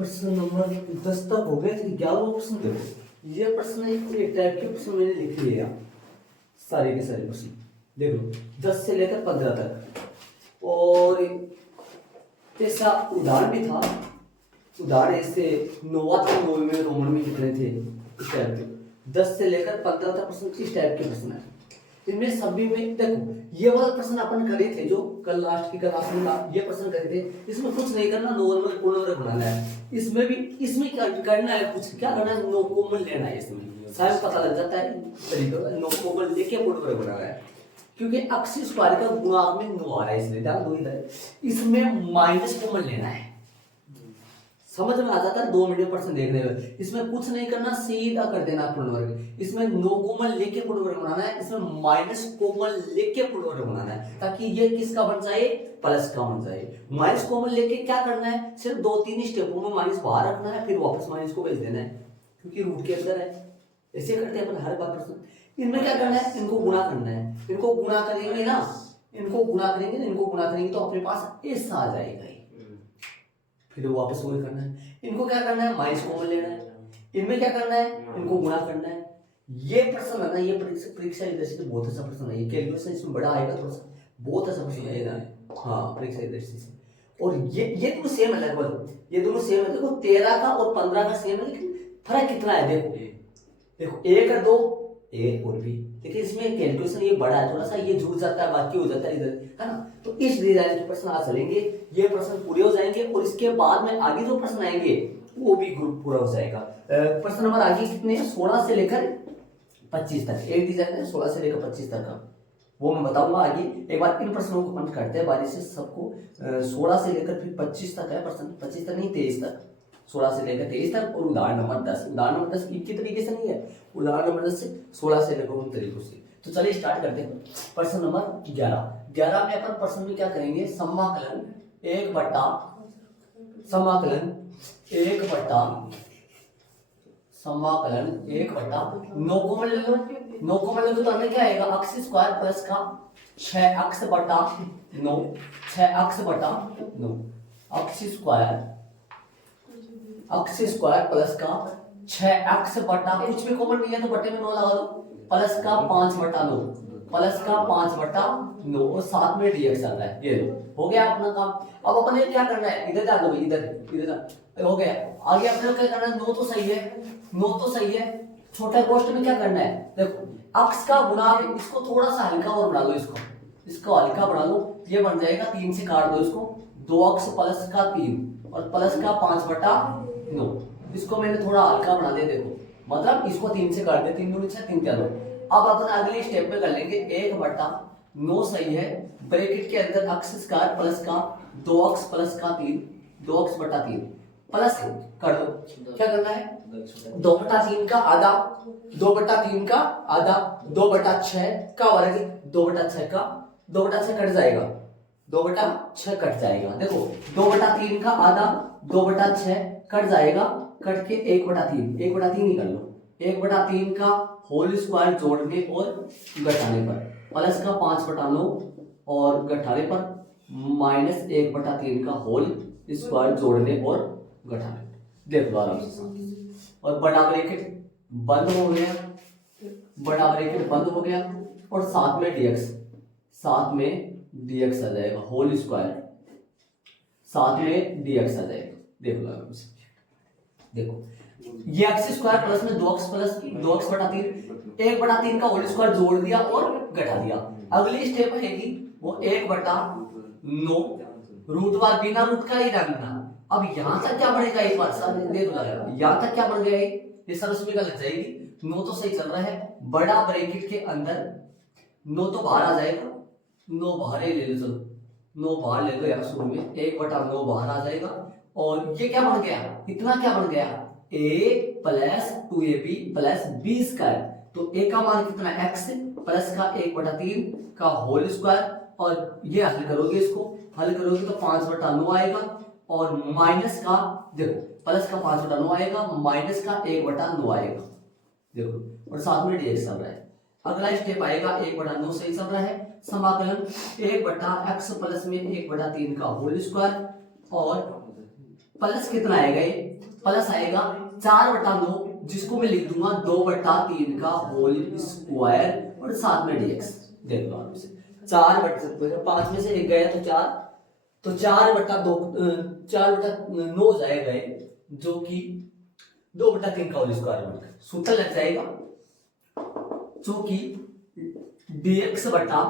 प्रश्न नंबर 10 तक हो गए। 11वां प्रश्न देखो, ये प्रश्न एक टाइप के प्रश्न मैंने लिख लिया, सारे के सारे प्रश्न देख लो 10 से लेकर 15 तक। और ऐसा उदाहरण भी था, उदाहरण ऐसे नोवा था, नोवे में रोमन में कितने थे इस टाइप के। 10 से लेकर 15 तक प्रश्न इस टाइप के प्रश्न है। इनमें सभी में देखो, ये वाला प्रश्न अपन करे थे जो कल लास्ट की क्लास में ये प्रश्न करे थे, इसमें कुछ नहीं करना, नॉर्मल पूर्ण बनाना है। इसमें भी इसमें क्या करना है, कुछ क्या करना है, नो कॉमन लेना है। इसमें शायद पता लग जाता है तरीका, नो कॉमन लेके पूर्ण बनाना है। क्योंकि अक्सी स्क्वायर का गुणांक में नो आ रहा है, इसलिए ध्यान दो इधर, इसमें माइनस कॉमन लेना है। समझ में आ जाता है 2 मिनट में प्रश्न देखने में। इसमें कुछ नहीं करना, सीधा कर देना पूर्ण वर्ग। इसमें नो कॉमन लेके पूर्ण वर्ग बनाना है, इसमें माइनस कॉमन लेके पूर्ण वर्ग बनाना है, ताकि ये किसका बन जाए, प्लस का बन जाए। माइनस कॉमन लेके क्या करना है, सिर्फ 2-3 स्टेपों में माइनस बाहर रखना है, फिर वापस माइनस को भेज देना है, क्योंकि रूट के अंदर है। ऐसे करते हैं अपन हर बार प्रश्न। इनमें क्या करना है, इनको गुणा करना है। इनको गुणा करेंगे ना, इनको गुणा करेंगे, इनको गुणा करेंगे तो अपने पास ऐसा आ जाएगा, फिर वापस वही करना है। इनको क्या करना है, माइनस कॉमन लेना है। इनमें क्या करना है, इनको गुणा करना है। ये प्रश्न है ना, ये परीक्षा दृष्टि से बहुत अच्छा प्रश्न है। ये कैलकुलेशन इसमें बड़ा आएगा थोड़ा सा, बहुत अच्छा प्रश्न आएगा। हाँ, परीक्षा दृष्टि से। और ये दोनों सेम है लगभग, ये दोनों सेम है। देखो 13 का और 15 का सेम है, लेकिन फर्क कितना है, देखो देखो 1 और 2 एक और भी, लेकिन इसमें कैलकुलेशन ये बड़ा है थोड़ा सा, ये जुड़ जाता है, बाकी हो जाता है इधर, है ना। तो इस डिजाइन के प्रश्न आज चलेंगे, ये प्रश्न पूरे हो जाएंगे, और इसके बाद में आगे जो प्रश्न आएंगे वो भी ग्रुप पूरा हो जाएगा। प्रश्न नंबर आगे कितने हैं, 16 से लेकर 25 तक। एक डिजाइन है 16 से लेकर 25 तक का, वो मैं बताऊंगा आगे। एक बार इन प्रश्नों को अपन करते हैं बारी से सबको। 16 से लेकर फिर 25 तक है प्रश्न, 25 तक नहीं 23 तक, 16 से लेकर 23 तक। और उदाहरण नंबर 10, उदाहरण नंबर 10 इनकी तरीके से नहीं है, उदाहरण नंबर 10 से 16 से लेकर उन तरीकों से। तो चलिए स्टार्ट करते हैं। प्रश्न नंबर 11 में अपन प्रश्न में क्या करेंगे, समाकलन 1 बटा नो कॉमन ले लो। नो कॉमन ले लो तो हमें क्या आएगा, अक्स स्क्वायर प्लस का 6x बटा 9, 6x बटा 9, अक्स स्क्वायर प्लस का 6x बटा, कुछ भी कॉमन नहीं है तो बटे में 9 लगा दो, प्लस का 5 बटा 9, प्लस का 5 बटा 9, और साथ में dx आ रहा है। ये लो, हो गया अपना काम। अब अपन ने क्या करना है, इधर डाल दो, इधर हो गया। आगे अपने क्या करना है, 9 तो सही है, 9 तो सही है। छोटा कोष्ठ में क्या करना है, देखो अक्स का गुणांक, इसको थोड़ा सा हल्का और बना लो, इसको हल्का बना लो, ये बन जाएगा 3 से काट दो इसको, 2x प्लस का 3 और प्लस का 5 बटा 9। इसको मैंने थोड़ा हल्का बना दिया, देखो मतलब इसको 3 से काट दे, 3 दूनी 6, 3 4 9। अब अपन अगले स्टेप में कर लेंगे 1 बटा 9 सही है, ब्रैकेट के अंदर अक्स स्क्वायर प्लस का 2x प्लस का 3, 2x बटा 3 प्लस कर दो। क्या करना है, 2 बटा 3 का आधा, 2 बटा 3 का आधा, 2 बटा 6 का वर्ग, 2 बटा 6 का, 2 बटा 6 कट जाएगा, 2 बटा 6 कट जाएगा। देखो 2 बटा 3 का आधा, 2 बटा 6 कट जाएगा, कट के 1 बटा 3, 1 बटा 3 ही कर लो। 1 बटा 3 का होल स्क्वायर जोड़ने और घटाने पर, प्लस का 5 बटा 9 और घटाने पर, माइनस 1 बटा 3 का होल स्क्वायर जोड़ने और घटाने। देख लो आराम से, और बड़ा ब्रैकेट बंद हो गया, बड़ा ब्रैकेट बंद हो गया, और साथ में dx आ जाएगा, होल स्क्वायर साथ में dx आ जाएगा। देख लो आराम से, देखो ये एक्स स्क्वायर प्लस में 2x बटा 3, 1 बटा 3 का होल स्क्वायर जोड़ दिया और घटा दिया। अगली स्टेप आएगी वो 1 बटा 9, रूट वार बिना रूट का ही रखना। अब यहां तक क्या बढ़ेगा, एक बार सब देख लो, यहां तक क्या बढ़ गया, ये सरस्वती का लग जाएगी। 9 तो सही चल रहा है, बड़ा ब्रैकेट के अंदर 9 तो बाहर आ जाएगा, 9 बाहर ही ले लो, चलो 9 बाहर ले लो यार, शुरू में 1 बटा 9 बाहर आ जाएगा। और ये क्या बन गया, इतना क्या बन गया, a plus 2ab plus b square. तो a का मान कितना, x प्लस का 1 बटा 3 का होल स्क्वायर, और ये हल करोगे, इसको हल करोगे तो 5 बटा 9 आएगा, और माइनस का, देखो प्लस का 5 बटा 9 आएगा, माइनस का 1 बटा 9 आएगा, देखो, और साथ में dx चल रहा है। अगला स्टेप आएगा 1 बटा 9 सही चल रहा है, समाकलन 1 बटा x प्लस में 1 बटा 3 का होल स्क्वायर और प्लस कितना आएगा, ये प्लस आएगा 4/9, जिसको मैं लिख दूंगा 2/3 का होल स्क्वायर और साथ में dx। देख लो आप इसे, 4/5 में से एक गया तो 4, तो 4/2 4/9 हो जाएगा ये, जो कि 2/3 का होल स्क्वायर बनकर सूत्र लग जाएगा, जो कि dx बटा,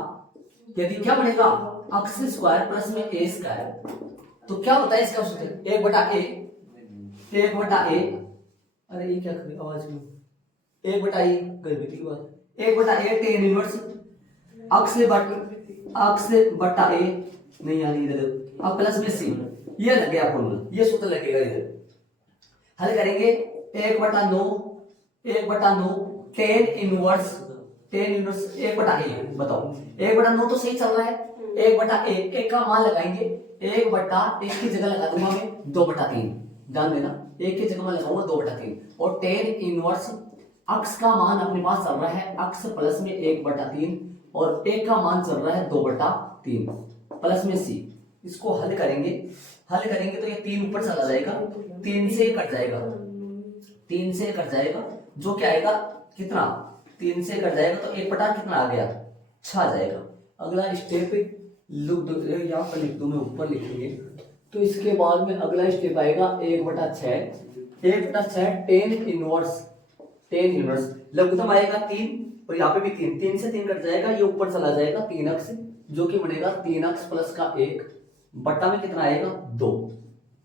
यदि क्या बनेगा x स्क्वायर प्लस में a स्क्वायर, तो क्या होता है इसका सूत्र 1/a, अरे ये क्या कर आवाज में 1/a कर भी थी बात, 1/a tan इनवर्स x बटा a नहीं यानी इधर अब प्लस में c, ये लग गया फॉर्मूला, ये सूत्र लगेगा इधर। हल करेंगे 1/9 tan इनवर्स 1/a, बताओ 1/9 तो सही चल रहा है, 1/a एक का मान लगाएंगे, 1/1 की जगह लगा दूंगा मैं 2/3, ध्यान देना, एक की जगह मैं लगाऊंगा 2/3, और tan इनवर्स x का मान अपने पास चल रहा है x प्लस में 1/3 और एक का मान चल रहा है 2/3 प्लस में c। इसको हल करेंगे तो ये 3 ऊपर चला जाएगा, 3 से कट जाएगा, जो क्या आएगा कितना, 3 से कट जाएगा तो 1/, कितना आ गया 6 आ जाएगा। अगला स्टेप यहाँ पर लिख दूं मैं, ऊपर लिखेंगे तो इसके बाद में अगला स्टेप आएगा 1/6 tan इनवर्स लघुत्तम आएगा 3, और यहाँ पे भी 3 से 3 कट जाएगा, ये ऊपर चला जाएगा 3x, जो कि बनेगा 3x प्लस का 1 बट्टा में कितना आएगा 2,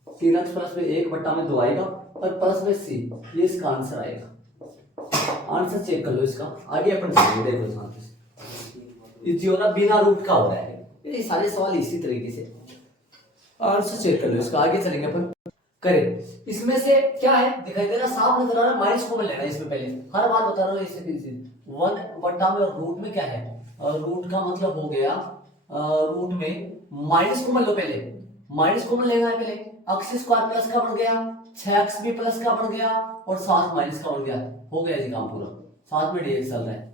3x प्लस में 1 बट्टा में 2 आएगा, और प्लस में c, ये इसका आंसर आएगा। आंसर चेक कर लो इसका, आगे अपन चलेंगे, देखो ध्यान से, ये जो ना बिना रूट का हो रहा है, ये सारे सवाल इसी तरीके से, आंसर चेक कर लो इसका, आगे चलेंगे अपन करें। इसमें से क्या है दिखाई दे रहा, साफ नजर आ रहा है, माइनस कॉमन लेना है इसमें, पहले हर बार बता रहा हूँ इसे 1/, में रूट में क्या है, रूट का मतलब हो गया रूट में माइनस कॉमन लो, पहले माइनस कॉमन लेना है, पहले x स्क्वायर प्लस का बन गया, 6x भी प्लस का बन गया, और 7 माइनस का बन गया, हो गया जी काम पूरा, साथ में dx चल रहा है।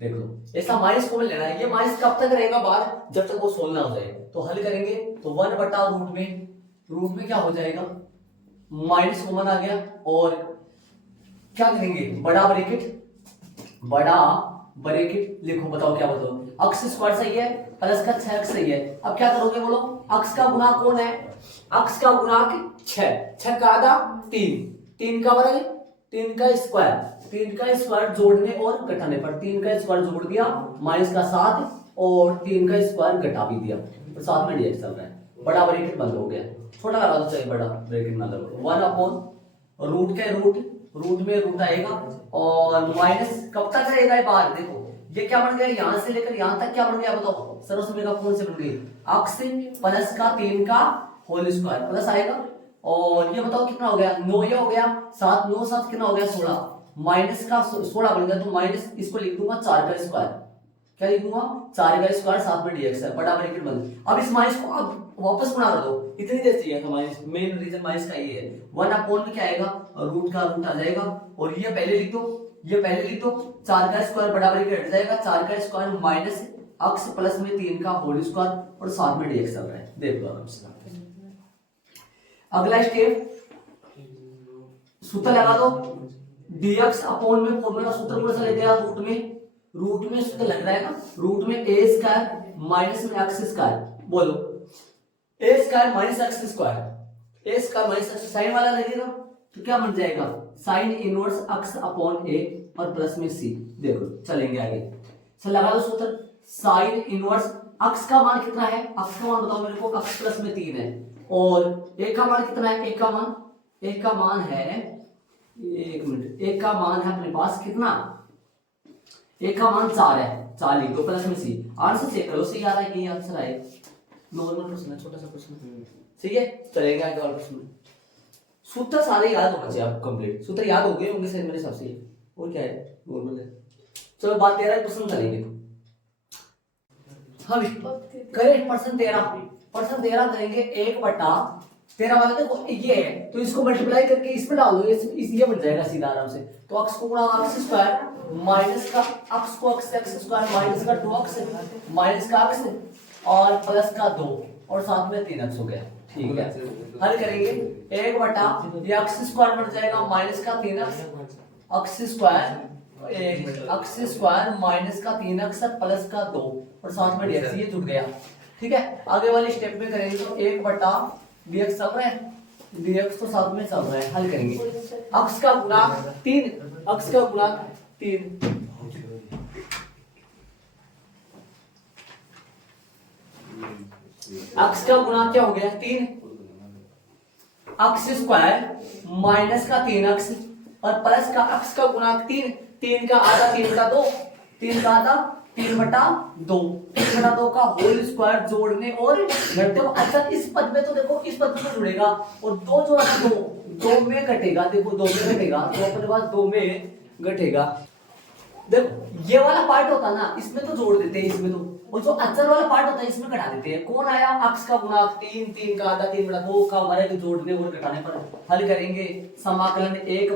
देख लो ऐसा माइनस कॉमन लेना है, ये माइनस कब तक रहेगा बाहर, जब तक वो सोल्व ना हो जाए। तो हल करेंगे तो 1/, रूट में क्या हो जाएगा, माइनस कॉमन आ गया, और क्या करेंगे बड़ा ब्रैकेट लिखो, बताओ क्या बताओ, x स्क्वायर सही है प्लस का 6x सही है, अब क्या करोगे बोलो, x का गुणा कौन है, x का गुणा 6 का आधा 3 का बराबर 3 का स्क्वायर जोड़ने और घटाने पर, 3 का स्क्वायर जोड़ दिया माइनस का 7, और 3 का स्क्वायर घटा भी दिया, और साथ में dx चल रहा है, बड़ा ब्रैकेट बंद हो गया, छोटा लगा दो चाहिए, बड़ा ब्रैकेट ना लगाओ, 1/रूट में रूट आएगा, और माइनस कब तक रहेगा बाहर, देखो ये क्या बन गया, यहां से लेकर यहां तक क्या बन गया बताओ, सर्वसमय कौन से बन गई, x प्लस का 3 का होल स्क्वायर प्लस आएगा, और ये बताओ कितना हो गया 9, ये हो गया 7, 9 7 कितना हो गया 16, माइनस का 16 बन गया, तो माइनस इसको लिख दूंगा 4 का स्क्वायर, क्या लिख दूंगा 4 का स्क्वायर, साथ में dx है, बड़ा ब्रैकेट बंद। अब इस माइनस को अब वापस गुणा कर दो, इतनी देर चाहिए था माइनस, मेन रीजन माइनस का ये है, 1/, में क्या आएगा रूट का रूट आ जाएगा, और ये पहले लिख दो 4 का स्क्वायर बड़ा ब्रैकेट हट जाएगा, 4 का स्क्वायर माइनस x प्लस में 3 का होल स्क्वायर, और साथ में dx चल रहा है, देख लो आराम से। अगला स्टेप सूत्र लगा दो, dx अपॉन में फॉर्मूला सूत्र कौन सा लेते हैं, रूट में सूत्र लग रहा है ना, रूट में a स्क्वायर माइनस में x स्क्वायर, बोलो a square minus x square, sine वाला लगेगा तो क्या बन जाएगा sine inverse x upon a और प्लस में c। देखो चलेंगे आगे, चल लगा दो सूत्र, साइन इनवर्स x का मान कितना है, x का मान बताओ मेरे को, x प्लस में 3 है, और a का मान कितना है, a का मान है, एक मिनट, a का मान है अपने पास कितना, a का मान 4 है, 4 लिख दो प्लस में c। आंसर चेक करो सही आ रहा है कि आंसर आए, नॉर्मल प्रश्न है, छोटा सा प्रश्न, ठीक है चलेगा आगे और प्रश्न। सूत्र सारे याद होना चाहिए आपको, कंप्लीट सूत्र याद हो गए होंगे शायद मेरे हिसाब से, और क्या है नॉर्मल है। चलो बात 13 प्रश्न चलेंगे, हम करें प्रश्न 13 करेंगे, 1/13 वाला देखो ये है, तो इसको मल्टीप्लाई करके इसमें डाल दो, ये बन जाएगा सीधा आराम से, तो x को गुणा x स्क्वायर माइनस का x को x स्क्वायर माइनस का 2x माइनस का x और प्लस का 2 और साथ में 3x हो गया, ठीक है, हल करेंगे 1 बटा ये एक्स स्क्वायर बन जाएगा माइनस का 3x एक्स स्क्वायर माइनस का 3x प्लस का 2 और साथ में dx, ये जुड़ गया। ठीक है, आगे वाली स्टेप में करेंगे तो 1 बटा dx चल रहा है, dx तो साथ में चल रहा है, हल करेंगे x का गुणांक 3 x का गुणांक 3 x का गुणांक क्या हो गया 3 एक्स स्क्वायर माइनस का 3x और प्लस का x का गुणांक 3 3 का आधा 3 बटा 2 3 का आधा 3 बटा 2 3 बटा 2 का होल स्क्वायर जोड़ने और घटते हो। अच्छा इस पद में तो देखो इस पद में जुड़ेगा और 2 जोड़ा 2 में घटेगा, देखो 2 में घटेगा तो अपने पास 2 में घटेगा। देखो ये वाला पार्ट होता ना इसमें तो जोड़ देते हैं इसमें तो, और जो अचर वाला पार्ट होता है इसमें घटा देते हैं। कौन आया x का गुणांक 3 3 का आधा 3 बटा 2 का हमारे को जोड़ने और घटाने पर हल करेंगे समाकलन 1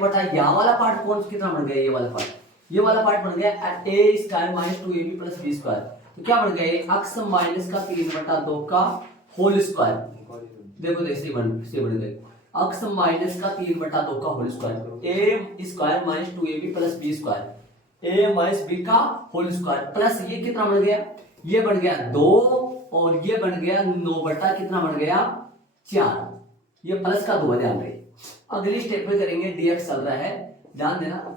बटा यहाँ वाला पार्ट कौन कितना बन गया, ये वाला पार्ट बन गया a square minus 2ab plus b square. तो क्या बन गया x माइनस का 3 बटा 2 का होल स्क्वायर, देखो ऐसे बन गए x माइनस का 3 बटा 2 का whole square a square minus 2ab plus b square a minus b का होल स्क्वायर प्लस ये कितना बन गया, ये बन गया 2 और ये बन गया 9 बटा कितना बन गया 4, ये प्लस का 2 ध्यान रहे। अगली स्टेप में करेंगे dx चल रहा है, ध्यान देना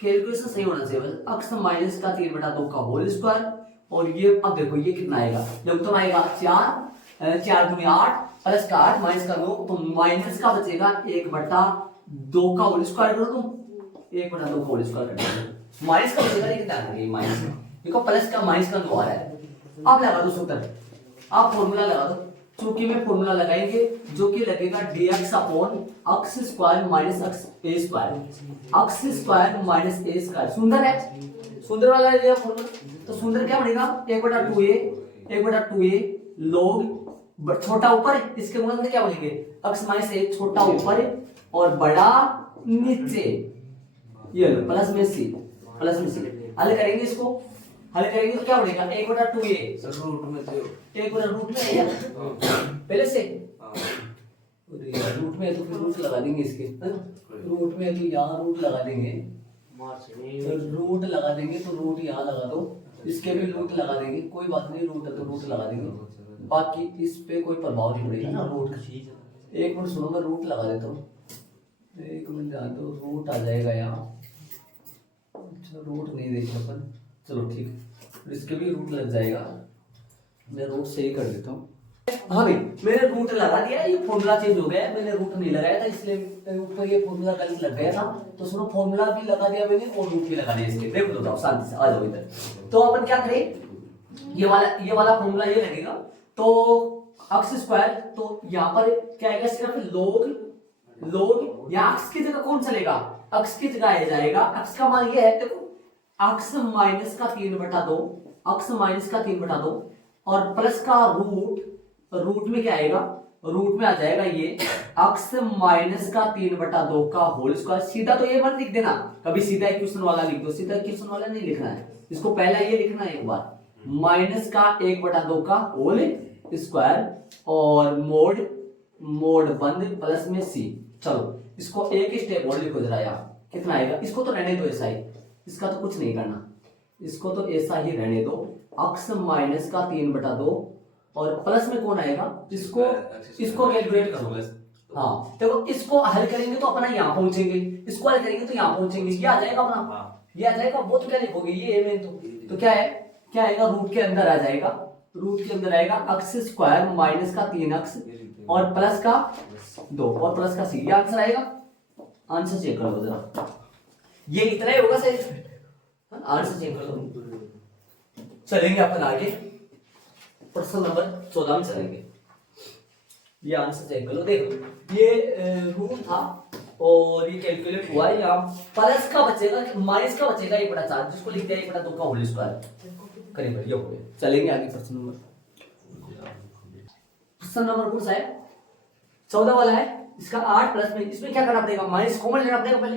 कैलकुलेशन सही होना चाहिए बस। x माइनस का 3 बटा 2 का होल स्क्वायर और ये अब देखो ये कितना आएगा, जब तो आएगा 4 दूनी 8 प्लस का 8 माइनस का 2 तो माइनस का बचेगा 1 बटा 2 का होल स्क्वायर करो तुम 1 बटा 2 का होल स्क्वायर कर दो माइनस का बचेगा, लेकिन ध्यान रखिए माइनस का, देखो प्लस का माइनस का 2 आ रहा है। अब लगा दो सूत्र, आप फॉर्मूला लगा दो, चूंकि में फॉर्मूला लगाएंगे जो कि लगेगा dx upon x square minus a square minus a square. सुंदर है, सुंदर वाला लिया फॉर्मूला, तो सुंदर क्या बनेगा 1 बटा 2a log छोटा ऊपर इसके गुणा में क्या बनेंगे x माइनस a छोटा ऊपर और बड़ा नीचे, ये लो प्लस में c हल करेंगे इसको, हल करेंगे तो क्या बनेगा 1 बटा 2a रूट में थे, 1 बटा रूट में है पहले से रूट में तो फिर रूट लगा देंगे इसके, रूट में तो यहाँ रूट लगा देंगे, तो रूट लगा देंगे तो रूट यहाँ लगा दो, इसके भी रूट लगा देंगे, कोई बात नहीं रूट है तो रूट लगा देंगे, बाकी इस पे कोई प्रभाव नहीं पड़ेगा ना रूट का। 1 मिनट सुनो मैं रूट लगा देता हूँ, 1 मिनट ध्यान दो, रूट आ जाएगा यहाँ, अच्छा रूट नहीं देखे अपन, चलो ठीक है इसके भी रूट लग जाएगा, मैं रूट सही कर देता हूँ। हाँ भाई मैंने रूट लगा दिया, ये फॉर्मूला चेंज हो गया है, मैंने रूट नहीं लगाया था इसलिए ऊपर ये फॉर्मूला गलत लग गया था, तो सुनो फॉर्मूला भी लगा दिया मैंने और रूट भी लगा दिया इसके, देखो तो शांति से आ जाओ इधर। तो अपन क्या करें, ये वाला फॉर्मूला ये लगेगा तो x स्क्वायर, तो यहाँ पर क्या आएगा सिर्फ log या x की जगह कौन चलेगा, x की जगह आ जाएगा, x का मान ये है देखो x माइनस का 3 बटा 2 x माइनस का 3 बटा 2 और प्लस का रूट में क्या आएगा, रूट में आ जाएगा ये x माइनस का 3 बटा 2 का होल स्क्वायर। सीधा तो ये मत लिख देना, कभी सीधा इक्वेशन वाला लिख दो, सीधा इक्वेशन वाला नहीं लिखना है, इसको पहला ये लिखना है एक बार माइनस का 1 बटा 2 का होल स्क्वायर और मोड बंद प्लस में c। चलो इसको एक स्टेप और लिखो जरा, यहाँ कितना आएगा, इसको तो रहने दो ऐसा ही, इसका तो कुछ नहीं करना, इसको तो ऐसा ही रहने दो, x माइनस का 3 बटा 2 और प्लस में कौन आएगा, इसको कैलकुलेट करो। हाँ देखो इसको हल करेंगे तो अपना यहाँ पहुंचेंगे, इसको हल करेंगे तो यहाँ पहुंचेंगे, ये आ जाएगा अपना, ये आ जाएगा, वो तो क्या लिखोगे ये में तो क्या है, क्या आएगा रूट के अंदर आ जाएगा, रूट के अंदर आएगा x स्क्वायर माइनस का 3x और प्लस का 2 और प्लस का c, ये आंसर आएगा। आंसर चेक करो जरा, ये इतना ही होगा सही, आंसर चेक करो। चलेंगे अपन आगे प्रश्न नंबर 14 में चलेंगे, ये आंसर चेक करो, देखो ये रूट था और ये कैलकुलेट हुआ है, यहाँ प्लस का बचेगा माइनस का बचेगा 1 बटा 4 जिसको लिख दिया 1 बटा 2 का होल स्क्वायर, करीब बढ़िया हो गया। चलेंगे आगे प्रश्न नंबर कौन सा है 14 वाला है, इसका 8 प्लस में, इसमें क्या करना पड़ेगा माइनस कॉमन लेना पड़ेगा, पहले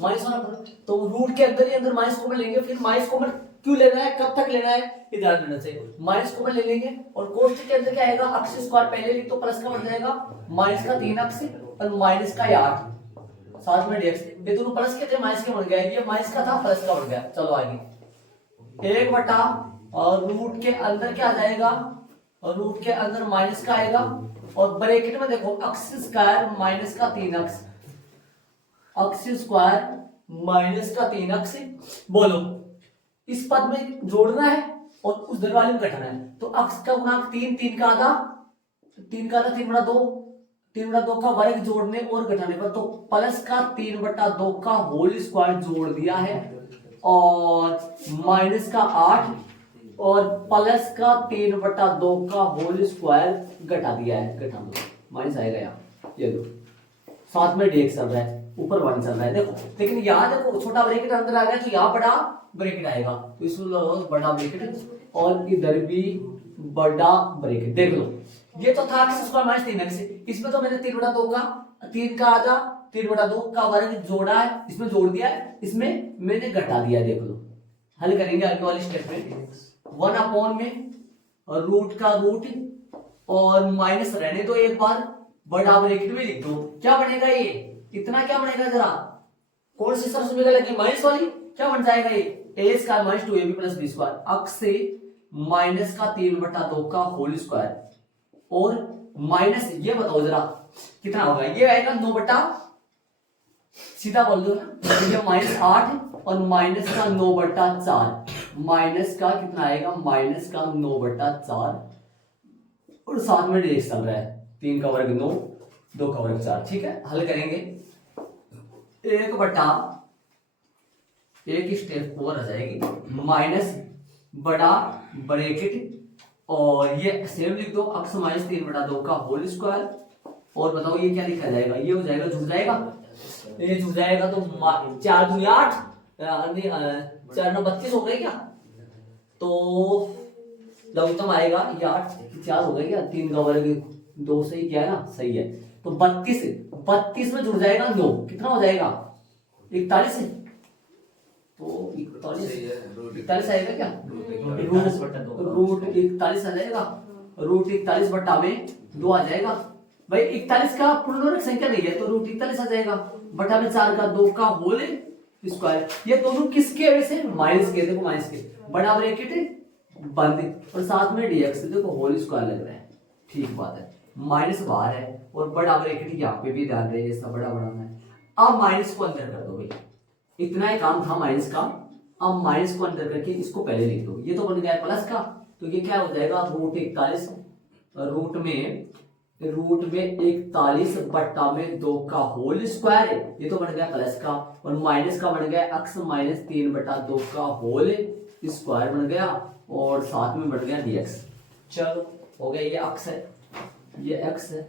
माइनस होना पड़ेगा, तो रूट के अंदर ही अंदर माइनस कॉमन लेंगे, फिर माइनस कॉमन क्यों लेना है, कब तक लेना है, ये ध्यान देना चाहिए। माइनस कॉमन ले लेंगे और कोष्टक के अंदर क्या आएगा, अक्स स्क्वायर पहले लिख तो प्लस का बन जाएगा, माइनस का 3x और माइनस का 8 साथ में dx। ये दोनों प्लस के थे माइनस के बन गया, ये माइनस का था प्लस का बन गया। चलो आगे 1 बटा और रूट के अंदर क्या आ जाएगा, और रूट के अंदर माइनस का आएगा और ब्रैकेट में देखो अक्स स्क्वायर माइनस का 3x, अक्स स्क्वायर माइनस का 3x। बोलो इस पद में जोड़ना है और उस दर वाले में घटाना है, तो अक्स का गुणांक 3, 3 का आधा 3 बटा 2, 3 बटा 2 का वर्ग जोड़ने और घटाने पर, तो प्लस का 3 बटा 2 का होल स्क्वायर जोड़ दिया है और माइनस का 8 और प्लस का 3 बटा 2 का होल स्क्वायर घटा दिया है, घटा दो माइनस आएगा यहाँ, ये दो साथ में dx चल रहा है, ऊपर 1 चल रहा है देखो। लेकिन यहाँ देखो छोटा ब्रैकेट अंदर आ गया तो यहाँ बड़ा ब्रैकेट आएगा, तो इसमें बड़ा ब्रैकेट और इधर भी बड़ा ब्रैकेट। देख लो ये तो था x स्क्वायर माइनस 3x, इसमें तो मैंने 3 बटा 2 का 3 का आधा 3 बटा 2 का वर्ग जोड़ा है, इसमें जोड़ दिया है, इसमें मैंने घटा दिया। देख लो हल करेंगे आगे वाले स्टेप में, 1 अपॉन में और रूट का रूट और माइनस रहने दो, एक बार बड़ा ब्रैकेट में लिख दो। क्या बनेगा ये, इतना क्या बनेगा जरा, कौन सी सरस में लगी, माइनस वाली, क्या बन जाएगा ये A square minus 2ab plus B square, अक्स से माइनस का 3 बटा 2 का होल स्क्वायर और माइनस ये बताओ जरा कितना होगा, ये आएगा 9 बटा, सीधा बोल दो ना, ये माइनस 8 और माइनस का 9 बटा 4, माइनस का कितना आएगा, माइनस का 9 बटा 4 और साथ में dx चल रहा है, 3 का वर्ग 9, 2 का वर्ग 4। ठीक है हल करेंगे, 1 बटा एक स्टेप और आ जाएगी, माइनस बड़ा ब्रैकेट और ये सेम लिख दो, अक्स माइनस 3 बटा 2 का होल स्क्वायर और बताओ ये क्या लिखा जाएगा, ये हो जाएगा जुड़ जाएगा, ये जुड़ जाएगा तो 4 दूनी 8 4 9 32 हो गए क्या, तो लघुत्तम आएगा ये 8 4 हो गए क्या, 3 का वर्ग 2 सही क्या है ना, सही है, तो 32 में जुड़ जाएगा 9, कितना हो जाएगा 41, तो 41 आएगा क्या, रूट 41 आ जाएगा, रूट 41 बटा में 2 आ जाएगा। भाई 41 का पूर्ण संख्या नहीं है तो रूट 41 आ जाएगा, बटा में 4 का 2 का होल स्क्वायर, ये दोनों किसके वजह से, माइनस के, देखो माइनस के, बड़ा ब्रैकेट बंद और साथ में dx, देखो होल स्क्वायर लग रहा है, ठीक बात है, माइनस बाहर है और बड़ा ब्रैकेट यहाँ पे भी डाल रहे हैं, ऐसा बड़ा बनाना है। अब माइनस को अंदर कर दो भाई, इतना ही काम था माइनस का, अब माइनस को अंदर करके इसको पहले लिख दो, ये तो बन गया प्लस का, तो ये क्या हो जाएगा रूट 41 रूट में 41 बट्टा में 2 का होल स्क्वायर है, ये तो बन गया प्लस का, और माइनस का बन गया अक्स माइनस 3 बटा 2 का होल स्क्वायर बन गया और साथ में बन गया dx। चलो हो गया, ये अक्स है ये x है,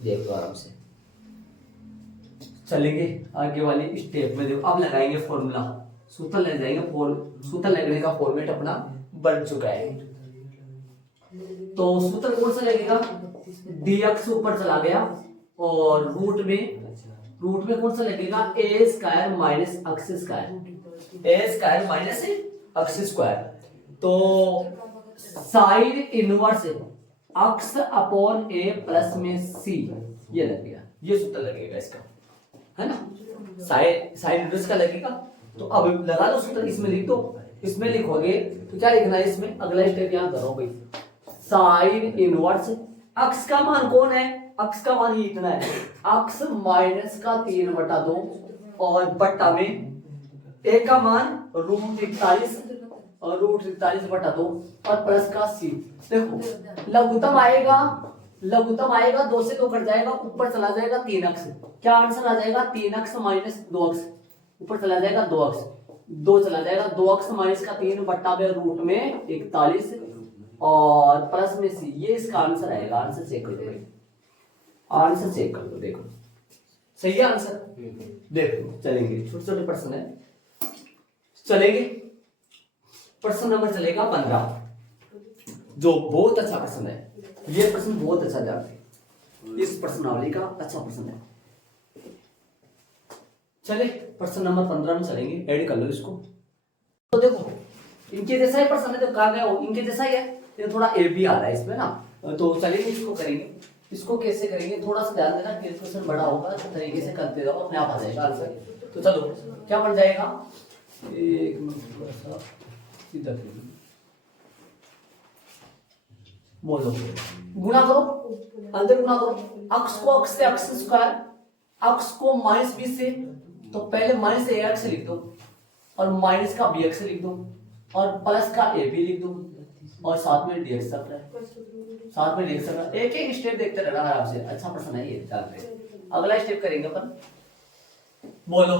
देख लो आराम से। चलेंगे आगे वाली स्टेप में, देखो अब लगाएंगे फॉर्मूला, सूत्र लग जाएंगे, सूत्र लगने का फॉर्मेट अपना बन चुका है, तो सूत्र कौन सा लगेगा, dx ऊपर चला गया और रूट में कौन सा लगेगा, ए स्क्वायर माइनस अक्स स्क्वायर, ए स्क्वायर माइनस अक्स स्क्वायर, तो साइन इनवर्स अक्स अपॉन ए प्लस में सी, ये लगेगा, ये सूत्र लगेगा इसका, है ना, साइन इनवर्स का लगेगा। तो अब लगा दो सूत्र, इसमें लिख दो, इसमें लिखोगे तो क्या लिखना है, इसमें अगला स्टेप यहां करो भाई, साइन इनवर्स अक्स का मान कौन है, अक्स का मान ये इतना है, अक्स माइनस का 3 बटा 2 और बट्टा में ए का मान रूट 41 और रूट 41 बटा 2 और प्लस का सी। देखो लघुत्तम आएगा 2 से 2 कट जाएगा, ऊपर चला जाएगा 3x, क्या आंसर आ जाएगा 3x माइनस 2x, ऊपर चला जाएगा 2x, 2 चला जाएगा 2x माइनस का 3 बट्टा में रूट में 41 और प्लस में सी, ये इसका आंसर आएगा। आंसर चेक कर दो भाई, आंसर चेक कर दो, देखो सही है आंसर, देखो चलेंगे छोटे छोटे प्रश्न है, चलेंगे प्रश्न नंबर चलेगा 15, जो बहुत अच्छा प्रश्न है, ये प्रश्न बहुत अच्छा जाते हैं, इस प्रश्नावली का अच्छा प्रश्न है। चले प्रश्न नंबर 15 में चलेंगे, ऐड कर लो इसको। तो देखो इनके जैसा ही प्रश्न है, तो कहा गया हो इनके जैसा ही है, ये थोड़ा ए बी आ रहा है इसमें ना। तो चलिए इसको करेंगे। इसको कैसे करेंगे थोड़ा सा ध्यान देना, क्वेश्चन बड़ा होगा तो तरीके से करते जाओ, अपने आप आ जाएगा आंसर। तो चलो क्या बन जाएगा, एक मिनट थोड़ा सा सीधा करिए, बोलो गुणा करो, अंदर गुणा करो, अक्स को अक्स से अक्स स्क्वायर, अक्स को माइनस बी से, तो पहले माइनस ए एक्स लिख दो और माइनस का बी एक्स लिख दो और प्लस का ए बी लिख दो और साथ में डी एक्स चल रहा है, साथ में डी एक्स चल रहा है। एक एक स्टेप देखते रहना आराम से, अच्छा प्रश्न है ये, ध्यान रहे। अगला स्टेप करेंगे अपन, बोलो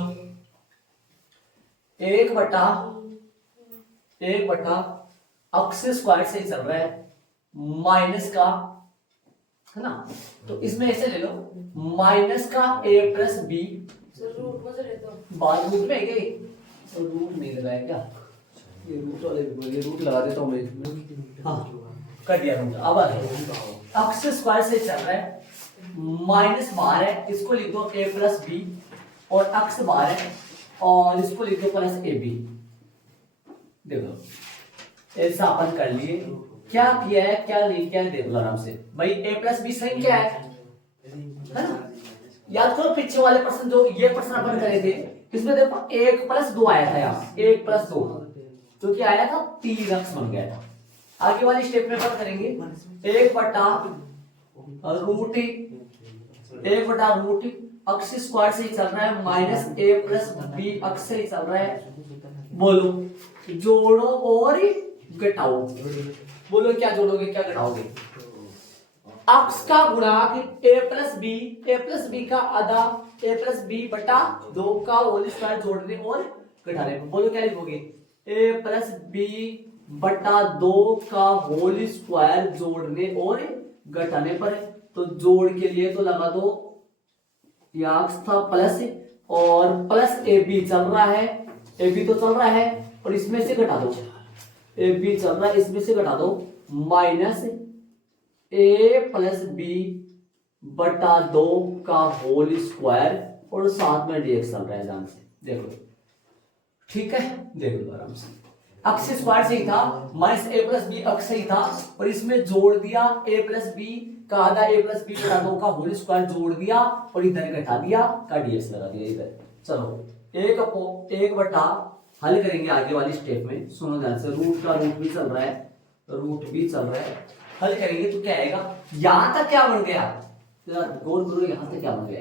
एक बटा अक्स स्क्वायर से ही चल रहा है माइनस का, है ना, तो इसमें ऐसे ले लो माइनस का ए प्लस बी, बाद रूट में गई तो रूट नहीं लगाया क्या, ये रूट वाले ये रूट लगा देता हूँ मैं, हाँ कर दिया रूट। अब अक्स स्क्वायर से चल रहा है, माइनस बाहर है, इसको लिख दो ए प्लस बी और अक्स बाहर है और इसको लिख दो प्लस ए बी। देखो ऐसा अपन कर लिए, क्या किया है क्या नहीं किया है देख लो आराम से भाई। ए प्लस बी सही क्या है ना, याद करो पीछे वाले प्रश्न, जो ये प्रश्न अपन करे थे इसमें देखो 1 + 2 आया था, यहाँ 1 + 2 जो कि आया था 3 अक्स बन गया था। आगे वाली स्टेप में अपन करेंगे 1 बटा रूट अक्स स्क्वायर से ही चल रहा है माइनस ए प्लस बी अक्स से ही चल रहा है। बोलो जोड़ो और घटाओ, बोलो क्या जोड़ोगे क्या घटाओगे। अक्स का गुणांक ए प्लस बी का आधा ए प्लस बी बटा 2 का होल स्क्वायर जोड़ने और घटाने को, बोलो क्या लिखोगे ए प्लस बी बटा 2 का होल स्क्वायर जोड़ने और घटाने पर। तो जोड़ के लिए तो लगा दो, अक्स था प्लस और प्लस ए बी चल रहा है, ए बी तो चल रहा है और इसमें से घटा दो, ए बी चल रहा है इसमें से घटा दो माइनस ए प्लस बी बटा 2 का होल स्क्वायर और साथ में डीएक्स चल रहा है, ध्यान से देख लो, ठीक है देख लो आराम से। अक्स स्क्वायर से ही था माइनस ए प्लस बी अक्स से ही था और इसमें जोड़ दिया ए प्लस बी का आधा ए प्लस बी बटा 2 का होल स्क्वायर जोड़ दिया और इधर घटा दिया का डीएक्स लगा दिया इधर। चलो एक बटा हल करेंगे आगे वाली स्टेप में, सुनो ध्यान से। रूट का रूट भी चल रहा है, हल करेंगे तो क्या आएगा, यहां तक क्या बन गया, गौर करो यहां तक क्या बन गया,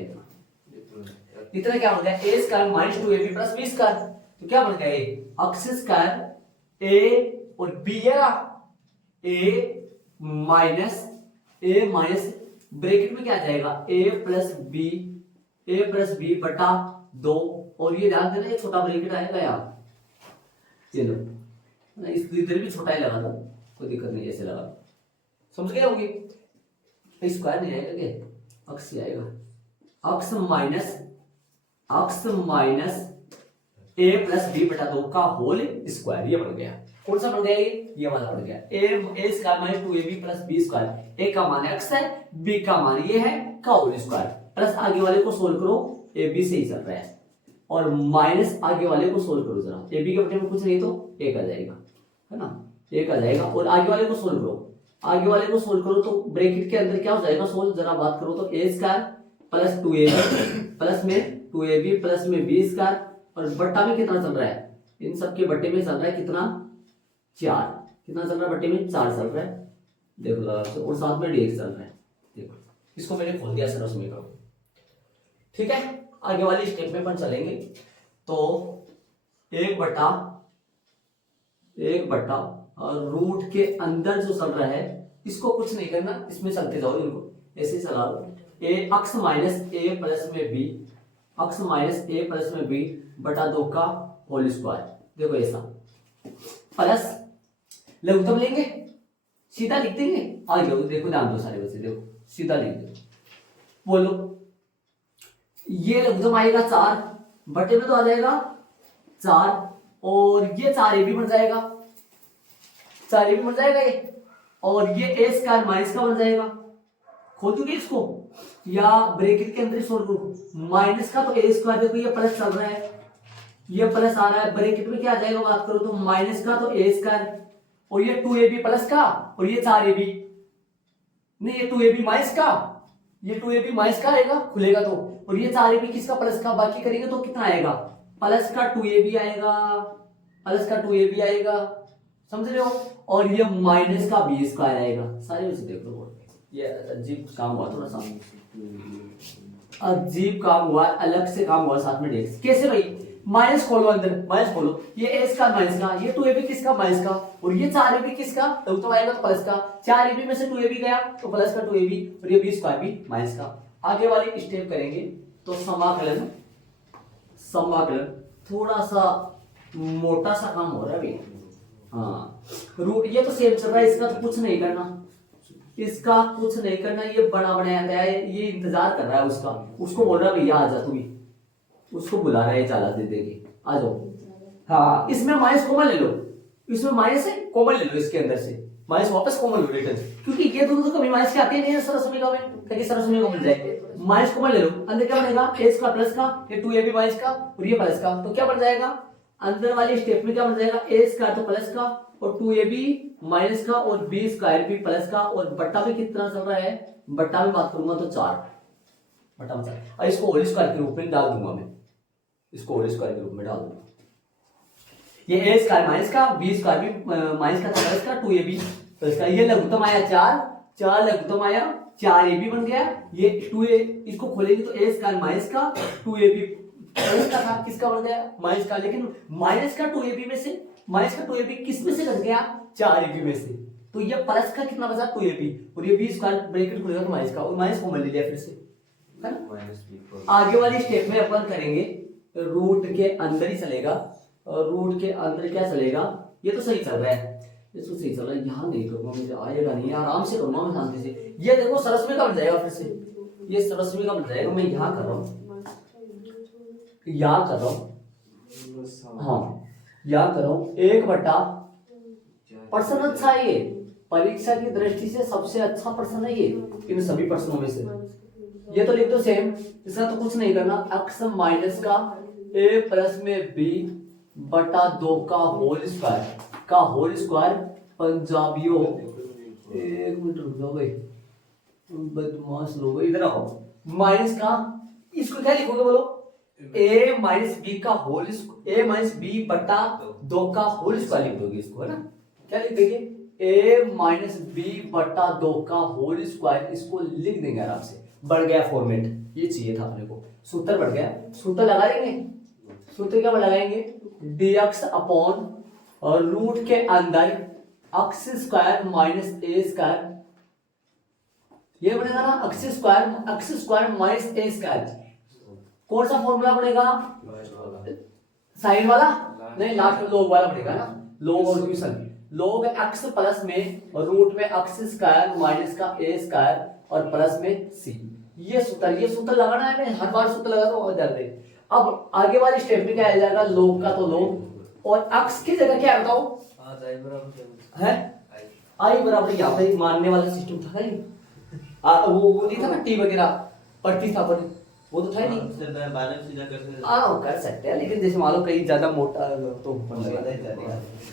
इतना क्या बन गया A square minus 2ab plus B square. तो क्या बन गया ये अक्स स्क्वायर ए और बी है ना, ए माइनस ब्रैकेट में क्या जाएगा ए प्लस बी बटा 2 और ये ध्यान देना ये छोटा ब्रैकेट आएगा यहाँ, चलो इस इधर भी छोटा ही लगा दो कोई दिक्कत नहीं, ऐसे लगा समझ गए होंगे। स्क्वायर नहीं आएगा क्या, अक्स ही आएगा, अक्स माइनस ए प्लस बी बटा 2 का होल स्क्वायर, ये बन गया। कौन सा बन गया ये वाला बन गया A square minus 2ab plus B square. A का मान एक्स है, बी का मान ये है का होल स्क्वायर, प्लस आगे वाले को सोल्व करो ए बी से ही चल रहा है और माइनस आगे वाले को सोल्व करो जरा, ए बी के बटे में कुछ नहीं तो एक आ जाएगा, है ना, एक आ जाएगा और आगे वाले को सोल्व करो, तो ब्रैकेट के अंदर क्या हो जाएगा सोल्व, जरा बात करो तो ए स्क्वायर प्लस 2ab प्लस में 2ab प्लस में बी स्क्वायर और बट्टा में कितना चल रहा है, इन सब के बट्टे में चल रहा है कितना 4, कितना चल रहा है बट्टे में 4 चल रहा है, देखो लगा और साथ में dx चल रहा है, देखो इसको मैंने खोल दिया सर उसमें का, ठीक है। आगे वाली स्टेप में अपन चलेंगे तो एक बट्टा और रूट के अंदर जो चल रहा है इसको कुछ नहीं करना, इसमें चलते जाओ, इनको ऐसे चला लो, ए अक्स माइनस ए प्लस में बी बटा 2 का होल स्क्वायर, देखो ऐसा प्लस लघुत्तम लेंगे सीधा लिख देंगे, आगे देखो ध्यान दो सारे बच्चे, देखो सीधा लिख दो, बोलो ये लघुत्तम आएगा 4 बटे में तो आ जाएगा 4 और ये 4 भी बन जाएगा, 4 भी बन जाएगा ये, और ये ए स्क्वायर माइनस का बन जाएगा, खोल दोगे इसको या ब्रैकेट के अंदर सोल्व करो, माइनस का तो ए स्क्वायर देखो ये प्लस चल रहा है ये प्लस आ रहा है, ब्रैकेट में क्या आ जाएगा बात करो तो माइनस का तो ए स्क्वायर, और ये 2ab प्लस का, और ये 4ab, नहीं ये 2ab माइनस का, ये 2ab माइनस का आएगा खुलेगा तो, और ये 4ab किसका प्लस का, बाकी करेंगे तो कितना आएगा, प्लस का 2ab आएगा, प्लस का 2ab आएगा, समझ रहे हो, और ये माइनस का b स्क्वायर आएगा। सारे उसे देख लो, ये अजीब काम हुआ, थोड़ा सा अजीब काम हुआ, अलग से काम हुआ साथ में डेक्स। कैसे भाई, माइनस खोलो अंदर, माइनस खोलो, ये ए का माइनस का, ये 2ab किसका माइनस का, और ये 4ab किसका, तो आएगा तो प्लस का, 4ab में से 2ab गया तो प्लस का 2ab, और ये b स्क्वायर भी माइनस का। आगे वाली स्टेप करेंगे तो समाकलन, समाकलन थोड़ा सा मोटा सा काम हो रहा है अभी। हाँ रूट ये तो सेम चल रहा है, इसका तो कुछ नहीं करना, इसका कुछ नहीं करना, ये बड़ा बनाया गया है, ये इंतजार कर रहा है उसका, उसको बोल रहा है भैया आ जा, तू भी उसको बुला रहा है चाला दे देगी, आ जाओ। हाँ इसमें माइनस कॉमन ले लो, इसमें माइनस है कॉमन ले लो, इसके अंदर से माइनस वापस कॉमन लो रिटर्न, क्योंकि ये दोनों तो कभी माइनस के आते नहीं है सरसमीका में, ताकि सरसमीका मिल जाए, माइनस कॉमन ले लो, अंदर क्या बनेगा ए स्क्वायर प्लस का, ये 2ab माइनस का, और ये प्लस का, तो क्या बन जाएगा अंदर वाली स्टेप में, क्या बन जाएगा ए स्क्वायर तो प्लस का, और 2ab माइनस का, और b स्क्वायर भी प्लस का, और बट्टा भी कितना चल रहा है, बट्टा में बात करूंगा तो 4 बट्टा में 4, और इसको होल स्क्वायर के रूप में डाल दूंगा मैं, इसको होल स्क्वायर के रूप में डाल दूंगा, ये ए स्क्वायर माइनस का, b स्क्वायर भी माइनस का प्लस का, 2ab प्लस का, ये लघुत्तम आया 4 लघुत्तम आया 4ab बन गया, ये 2a इसको खोलेंगे तो ए स्क्वायर माइनस का 2ab प्लस का था, किसका बन गया माइनस का, लेकिन माइनस का 2ab में से, माइनस का 2ab किस में से घट गया 4ab में से, तो ये प्लस का कितना बचा 2ab, और ये b स्क्वायर ब्रैकेट खुलेगा तो माइनस का, और माइनस कॉमन ले लिया फिर से, है ना। आगे वाली स्टेप में अपन करेंगे रूट के अंदर ही चलेगा, और रूट के अंदर क्या चलेगा, ये तो सही चल रहा है, ये तो सही चल रहा है, यहाँ नहीं करूंगा, मुझे आएगा नहीं, आराम से करूंगा मैं शांति से, ये देखो सरस्वती का बन जाएगा फिर से, ये सरस्वती का बन जाएगा, मैं यहाँ कर रहा हूँ, यहाँ कर रहा हूँ, हाँ यहाँ कर रहा हूँ, 1/, प्रश्न अच्छा है ये, परीक्षा की दृष्टि से सबसे अच्छा प्रश्न है ये इन सभी प्रश्नों में से, ये तो लिख दो सेम, इसका तो कुछ नहीं करना, x माइनस का a प्लस में b बटा 2 का होल स्क्वायर पंजाबियों, एक मिनट रुक जाओ भाई, बदमाश लोग इधर आओ, माइनस का, इसको क्या लिखोगे बोलो, a माइनस b का होल, a माइनस b बटा 2 का होल स्क्वायर लिख दोगे इसको, है ना, क्या लिख देंगे a माइनस b बटा 2 का होल स्क्वायर, इसको लिख देंगे आराम से, बढ़ गया फॉर्मेट, ये चाहिए था अपने को, सूत्र बढ़ गया, सूत्र लगाएंगे, सूत्र क्या लगाएंगे, dx अपॉन और रूट के अंदर x स्क्वायर माइनस ए स्क्वायर, ये बनेगा ना x स्क्वायर माइनस ए स्क्वायर, कौन सा फॉर्मूला बनेगा, साइन वाला नहीं, लास्ट में लॉग वाला बनेगा ना, लॉग और डिवीजन, log x प्लस में रूट में x स्क्वायर माइनस का a स्क्वायर और प्लस में c, ये सूत्र लगाना है, मैं हर बार सूत्र लगाता हूँ दे। अब आगे वाली स्टेप में क्या आ जाएगा, log का तो log, और x की जगह क्या बताओ है, i बराबर, यहाँ पे मानने वाला सिस्टम था नहीं, वो नहीं था ना टी वगैरह पढ़ती था पर, वो तो था ही नहीं, हाँ कर सकते हैं, लेकिन जैसे मान लो कहीं ज्यादा मोटा तो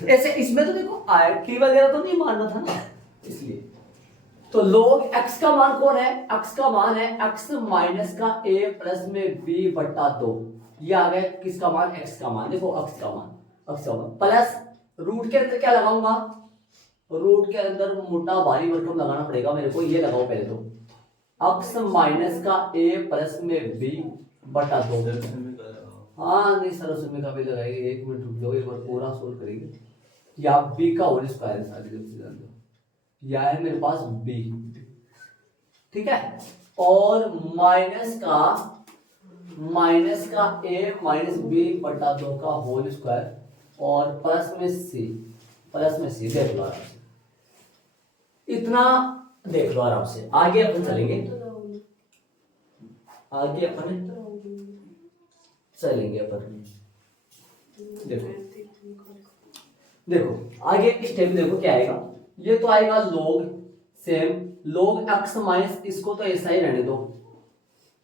ऐसे, इसमें तो देखो टी वगैरह तो नहीं मानना था ना, इसलिए तो log x का मान कौन है, x का मान है x माइनस का a प्लस में b बटा 2, ये आ गया किसका मान, x का मान, देखो x का मान प्लस रूट के अंदर क्या लगाऊंगा, रूट के अंदर मोटा भारी भरकम लगाना पड़ेगा मेरे को, ये लगाओ पहले तो x माइनस का a प्लस में b बटा 2, हाँ नहीं सरस्वती का भी लगाएंगे, एक मिनट रुक जाओ, एक बार पूरा सोल्व करेंगे, या b का होल स्क्वायर है सारी, या है मेरे पास b, ठीक है, और माइनस का a माइनस b बटा 2 का होल स्क्वायर, और प्लस में c, देख लो आराम से, इतना देख लो आराम से, आगे अपन चलेंगे, देखो आगे स्टेप देखो क्या आएगा, ये तो आएगा log, same log x minus, इसको तो ऐसा ही रहने दो,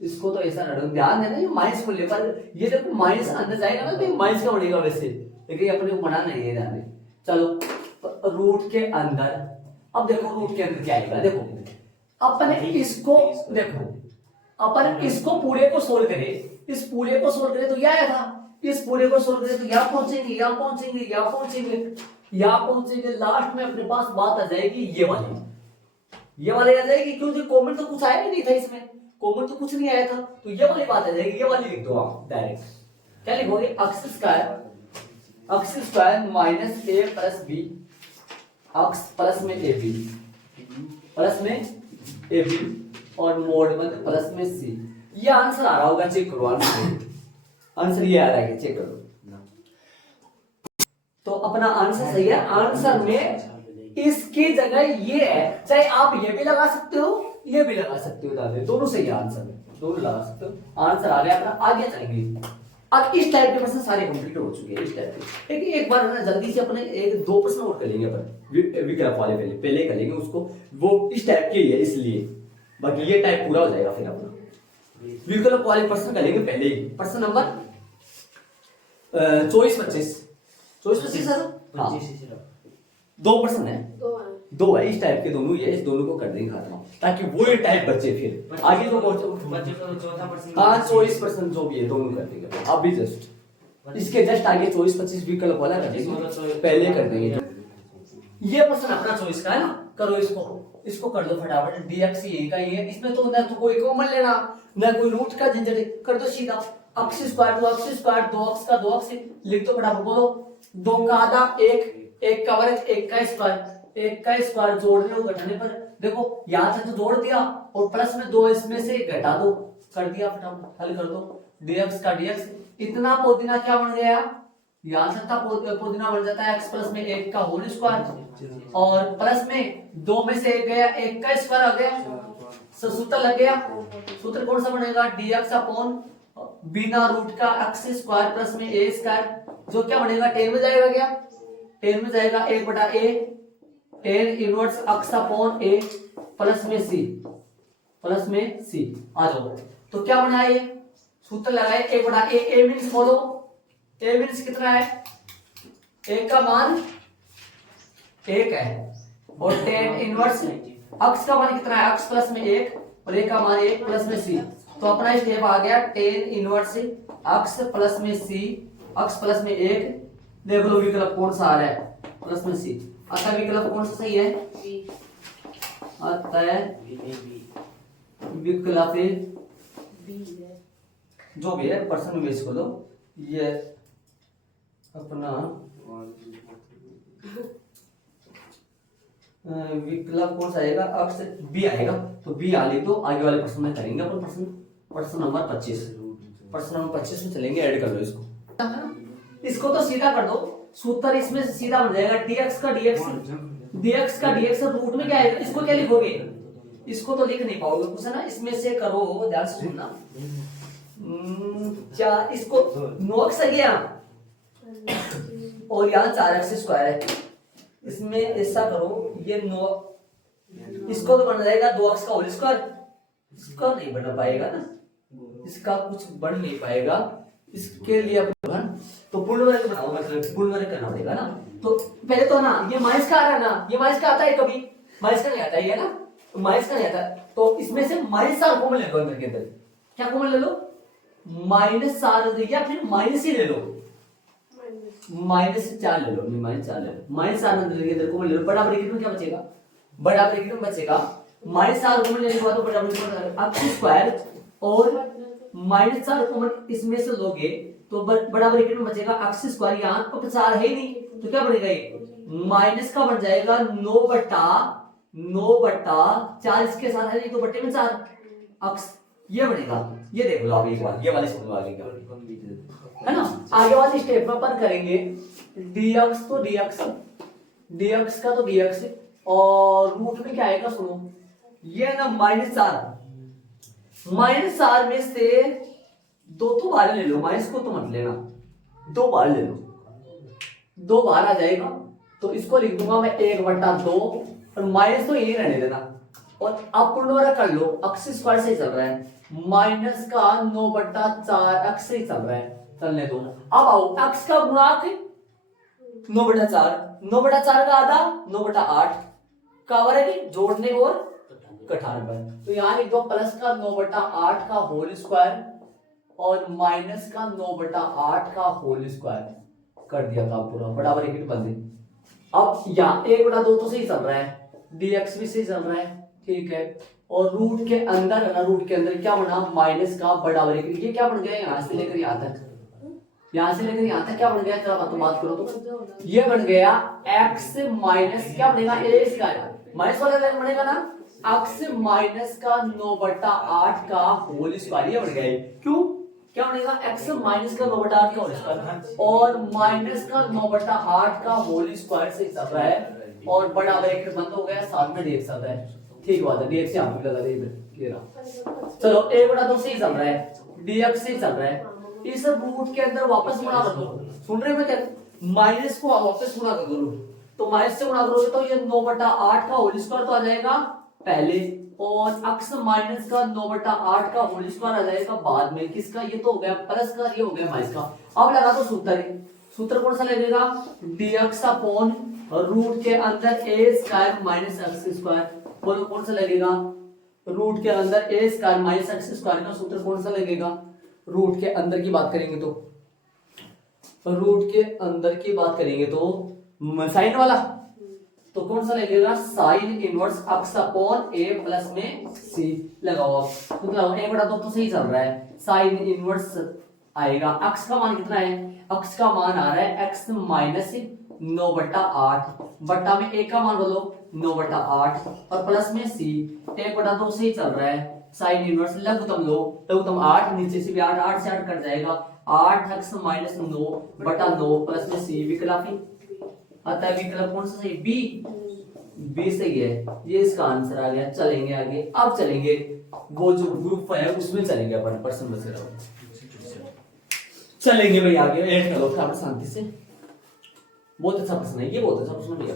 इसको तो ऐसा रखो, ध्यान देना ये माइनस को लेकर, ये देखो माइनस अंदर जाएगा ना तो ये माइनस का बढ़ेगा वैसे, लेकिन ये अपने को बढ़ाना नहीं है, ध्यान दें। चलो रूट के अंदर, अब देखो रूट के अंदर क्या आएगा, देखो अपन इसको देखो, अपन इसको पूरे को सोल्व करें, इस पूरे को सोल्व करें तो क्या आया था, इस पूरे को सोल्व करें तो यहाँ पहुंचेंगे, यहाँ पहुंचेंगे, यहाँ पहुंचेंगे, यहाँ पहुंचेंगे, लास्ट में अपने पास बात आ जाएगी ये वाली, ये वाली आ जाएगी, क्योंकि कॉमेंट तो कुछ आया ही नहीं था इसमें, कॉमेंट तो कुछ नहीं आया था, तो ये वाली बात आ जाएगी, ये वाली लिख दो आप डायरेक्ट। क्या लिखोगे, एक्स स्क्वायर माइनस ए प्लस बी, एक्स प्लस में ए बी, प्लस में ए बी और मोड में प्लस में सी। ये आंसर आ रहा होगा, चेक करो आंसर ये आ रहा है, चेक करो। तो अपना आंसर सही है, आंसर में इसकी जगह ये है, चाहे आप ये भी लगा सकते हो, ये भी लगा सकते हो, दादे दोनों सही है, आंसर में दोनों लगा सकते हो। आंसर आ गया अपना, आगे चलेंगे। अब इस टाइप के प्रश्न सारे कंप्लीट हो चुके हैं, इस टाइप के, लेकिन एक बार ना जल्दी से अपने एक दो प्रश्न और कर लेंगे अपन, विकल्प वाले पहले कर लेंगे उसको, वो इस टाइप के ही है इसलिए, बाकी ये टाइप पूरा हो जाएगा फिर अपना। विकल्प वाले प्रश्न करेंगे पहले ही, प्रश्न नंबर 24-25 सर, हाँ 2 प्रश्न है, 2 है इस टाइप के, दोनों ही है, इस दोनों को कर देंगे खत्म, ताकि वो ये टाइप बचे फिर आगे जो बच्चे को चौथा प्रश्न, हाँ 24% जो भी है दोनों कर देंगे अभी, जस्ट इसके जस्ट आगे 24-25 विकल्प वाला कर देंगे, पहले कर देंगे। ये प्रश्न अपना 24 का है ना, करो इसको कर दो फटाफट, dx ये का ही है, इसमें तो ना तो कोई कॉमन लेना, ना कोई रूट का झंझट, कर दो सीधा x स्क्वायर, 2x का 2x लिख दो फटाफट, बोलो 2 का आधा 1 का वर्ग 1 का स्क्वायर जोड़ने और घटाने पर, देखो यहां से तो जोड़ दिया और प्लस में 2 इसमें से घटा दो, कर दिया फटाफट, हल कर दो, dx का dx, इतना पुदीना क्या बन गया, यहां से था पुदीना बन जाता है x प्लस में 1 का होल स्क्वायर, और प्लस में 2 में से 1 गया, 1 का स्क्वायर आ गया, सूत्र लग गया, सूत्र कौन सा बनेगा, dx अपॉन बिना रूट का x स्क्वायर प्लस में a स्क्वायर, जो क्या बनेगा 10 में जाएगा, क्या 10 में जाएगा 1/a, 10 inverse x upon a plus में c आ जाओ, तो क्या बना ये, सूत्र लगाए 1/a, a मींस बोलो, a मींस कितना है, a का मान 1 है, और 10 इनवर्स x का मान कितना है, x प्लस में 1 और a का मान 1 प्लस में c, तो अपना स्टेप आ गया 10 इनवर्स x प्लस में c, x प्लस में 1, देख लो विकल्प कौन सा आ रहा है, प्लस में c, अतः विकल्प कौन सा सही है, अतः विकल्प जो भी है पर्सन में बेस को दो, ये अपना विकल्प कौन सा आएगा, अक्स बी आएगा, तो बी आ लिख दो, आगे वाले प्रश्न में करेंगे अपन, प्रश्न नंबर 25 में चलेंगे, ऐड कर लो इसको तो सीधा कर दो, सूत्र इसमें से सीधा बन जाएगा, dx का dx रूट में क्या आएगा, इसको क्या लिखोगे, इसको तो लिख नहीं पाओगे कुछ है ना, इसमें से करो, ध्यान से सुनना, क्या इसको 9x आ गया और यहाँ 4x स्क्वायर है, इसमें ऐसा करो, ये 9, इसको तो बन जाएगा 2x का होल स्क्वायर, इसका नहीं बन पाएगा ना, इसका कुछ बन नहीं पाएगा, इसके लिए अपन तो पूर्ण वर्ग बनाओ, मतलब पूर्ण वर्ग करना पड़ेगा ना, तो पहले तो ना ये माइनस का आ रहा है ना, ये माइनस का आता है, कभी माइनस का नहीं आता है ना, तो माइनस का नहीं आता, तो इसमें से -4 कॉमन ले लो, अंदर के अंदर क्या कॉमन ले लो, -4 या फिर माइनस ही ले लो, -4 ले लो, नहीं -4 ले लो, -4 अंदर के अंदर कॉमन ले लो, बड़ा ब्रैकेट में क्या बचेगा, बड़ा ब्रैकेट में बचेगा -4 कॉमन लेने के बाद तो बड़ा ब्रैकेट में x स्क्वायर और -4 कॉमन इसमें से लोगे तो बड़ा ब्रैकेट में बचेगा x स्क्वायर, यहाँ पर 4 है ही नहीं, तो क्या बनेगा ये माइनस का बन जाएगा 9/4, इसके साथ है नहीं तो बट्टे में 4 x, ये बनेगा, ये देख लो आप एक बार, ये वाले समझो आगे क्या है ना, आगे वाले स्टेप में अपन करेंगे dx तो dx का तो dx, और रूट में क्या आएगा सुनो, ये ना -4 में से 2 तो बाहर ले लो, माइनस को तो मत लेना, 2 बाहर ले लो, 2 बाहर आ जाएगा, तो इसको लिख दूंगा मैं 1/2, और माइनस तो यही रहने देना, और अब पूर्ण वर्ग कर लो, अक्स स्क्वायर से ही चल रहा है, माइनस का 9/4 अक्स से ही चल रहा है, चलने दो। अब आओ अक्स का गुणांक 9/4, 9/4 का आधा 9/8 का वर्ग जोड़ने और घटाने पर, तो यहाँ लिख दो प्लस का 9/8 का होल स्क्वायर और माइनस का 9/8 का होल स्क्वायर कर दिया था पूरा, बड़ा ब्रैकेट बंद है। अब यहाँ 1/2 तो सही चल रहा है, dx भी सही चल रहा है, ठीक है, और रूट के अंदर है ना, रूट के अंदर क्या बना, माइनस का बड़ा ब्रैकेट, ये क्या बन गया यहाँ से लेकर यहाँ तक, यहाँ से लेकर यहाँ तक क्या बन गया, चलो बात करो तो ये बन गया x माइनस क्या बनेगा, a स्क्वायर माइनस वाला बनेगा ना, x माइनस का 9/8 का होल स्क्वायर, ये बन गया, क्यों क्या बनेगा, x माइनस का 9/8 का होल स्क्वायर और माइनस का 9/8 का होल स्क्वायर से चल रहा है, और बड़ा ब्रैकेट बंद हो गया, साथ में dx चल रहा है, ठीक बात है, dx यहाँ पे लगा दे इधर, चलो 1/2 से ही चल रहा है, dx से चल रहा है, इस रूट के अंदर वापस गुणा कर दो, सुन रहे हो क्या, माइनस को वापस गुणा कर दो, तो माइनस से गुणा करोगे तो ये 9/8 का होल स्क्वायर तो आ जाएगा पहले, और x माइनस का 9/8 का होल स्क्वायर आ जाएगा बाद में, किसका, ये तो हो गया प्लस का, ये हो गया माइनस का। अब लगा दो सूत्र, सूत्र कौन सा लगेगा, dx अपॉन रूट के अंदर a square minus x square, बोलो कौन सा लगेगा, रूट के अंदर a square minus x square का सूत्र कौन सा लगेगा, रूट के अंदर की बात करेंगे तो, रूट के अंदर की बात करेंगे तो साइन वाला, तो कौन सा लगेगा, sine inverse x upon a plus में c लगाओ, तो लगाओ 1/2 तो सही चल रहा है, साइन इनवर्स आएगा, x का मान कितना है, x का मान आ रहा है x माइनस 9/8 बट्टा में a का मान बोलो 9/8 और प्लस में c, 1/2 से ही चल रहा है, साइन इनवर्स लघुत्तम लो, लघुत्तम 8 नीचे से भी 8, 8 से 8 कट जाएगा, 8x माइनस 9/9 प्लस में c, विकलापी अतः विकल्प कौन सा सही, बी सही है, ये इसका आंसर आ गया। चलेंगे आगे, अब चलेंगे वो जो ग्रुप है उसमें चलेंगे अपन पर्सन बच रहा, चलेंगे भाई आगे, ऐड करो आप शांति से, बहुत अच्छा प्रश्न है ये, बहुत अच्छा प्रश्न भैया,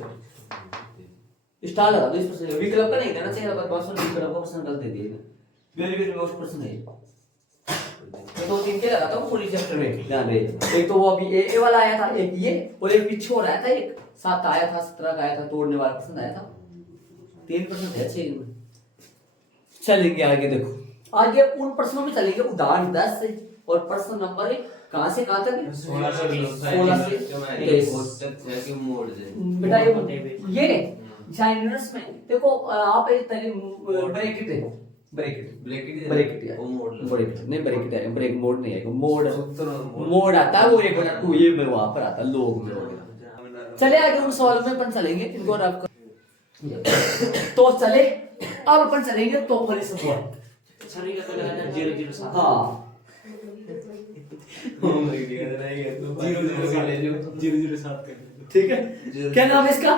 स्टार लगा दो इस प्रश्न, विकल्प का नहीं देना चाहिए, अगर विकल्प का प्रश्न गलत दे दिए, वेरी वेरी मोस्ट प्रश्न है, मैं तो 3 के लगाता हूँ पूरी चैप्टर में, ध्यान रहे, एक तो वो अभी ए वाला आया था, एक ये, और एक पीछे और आया था, एक 7 आया था, 17 का आया था, तोड़ने वाला पसंद आया था, 3% है 6। चलेंगे आगे, देखो आगे उन प्रश्नों में चलेंगे उदाहरण 10 से, और प्रश्न नंबर कहां से कहां तक, 16 से 23 बेटा, ये साइनस में देखो आप एक ब्रैकेट है, ब्रैकेट है, ब्रेक मोड नहीं है, मोड आता है वो 1/2 ये में वहां पर आता है, लोग में वगैरह। चले आगे उन सवालों में अपन चलेंगे, इनको रख तो चले, अब अपन चलेंगे तो वाली सवाल, हाँ 007 ठीक है, क्या नाम है इसका,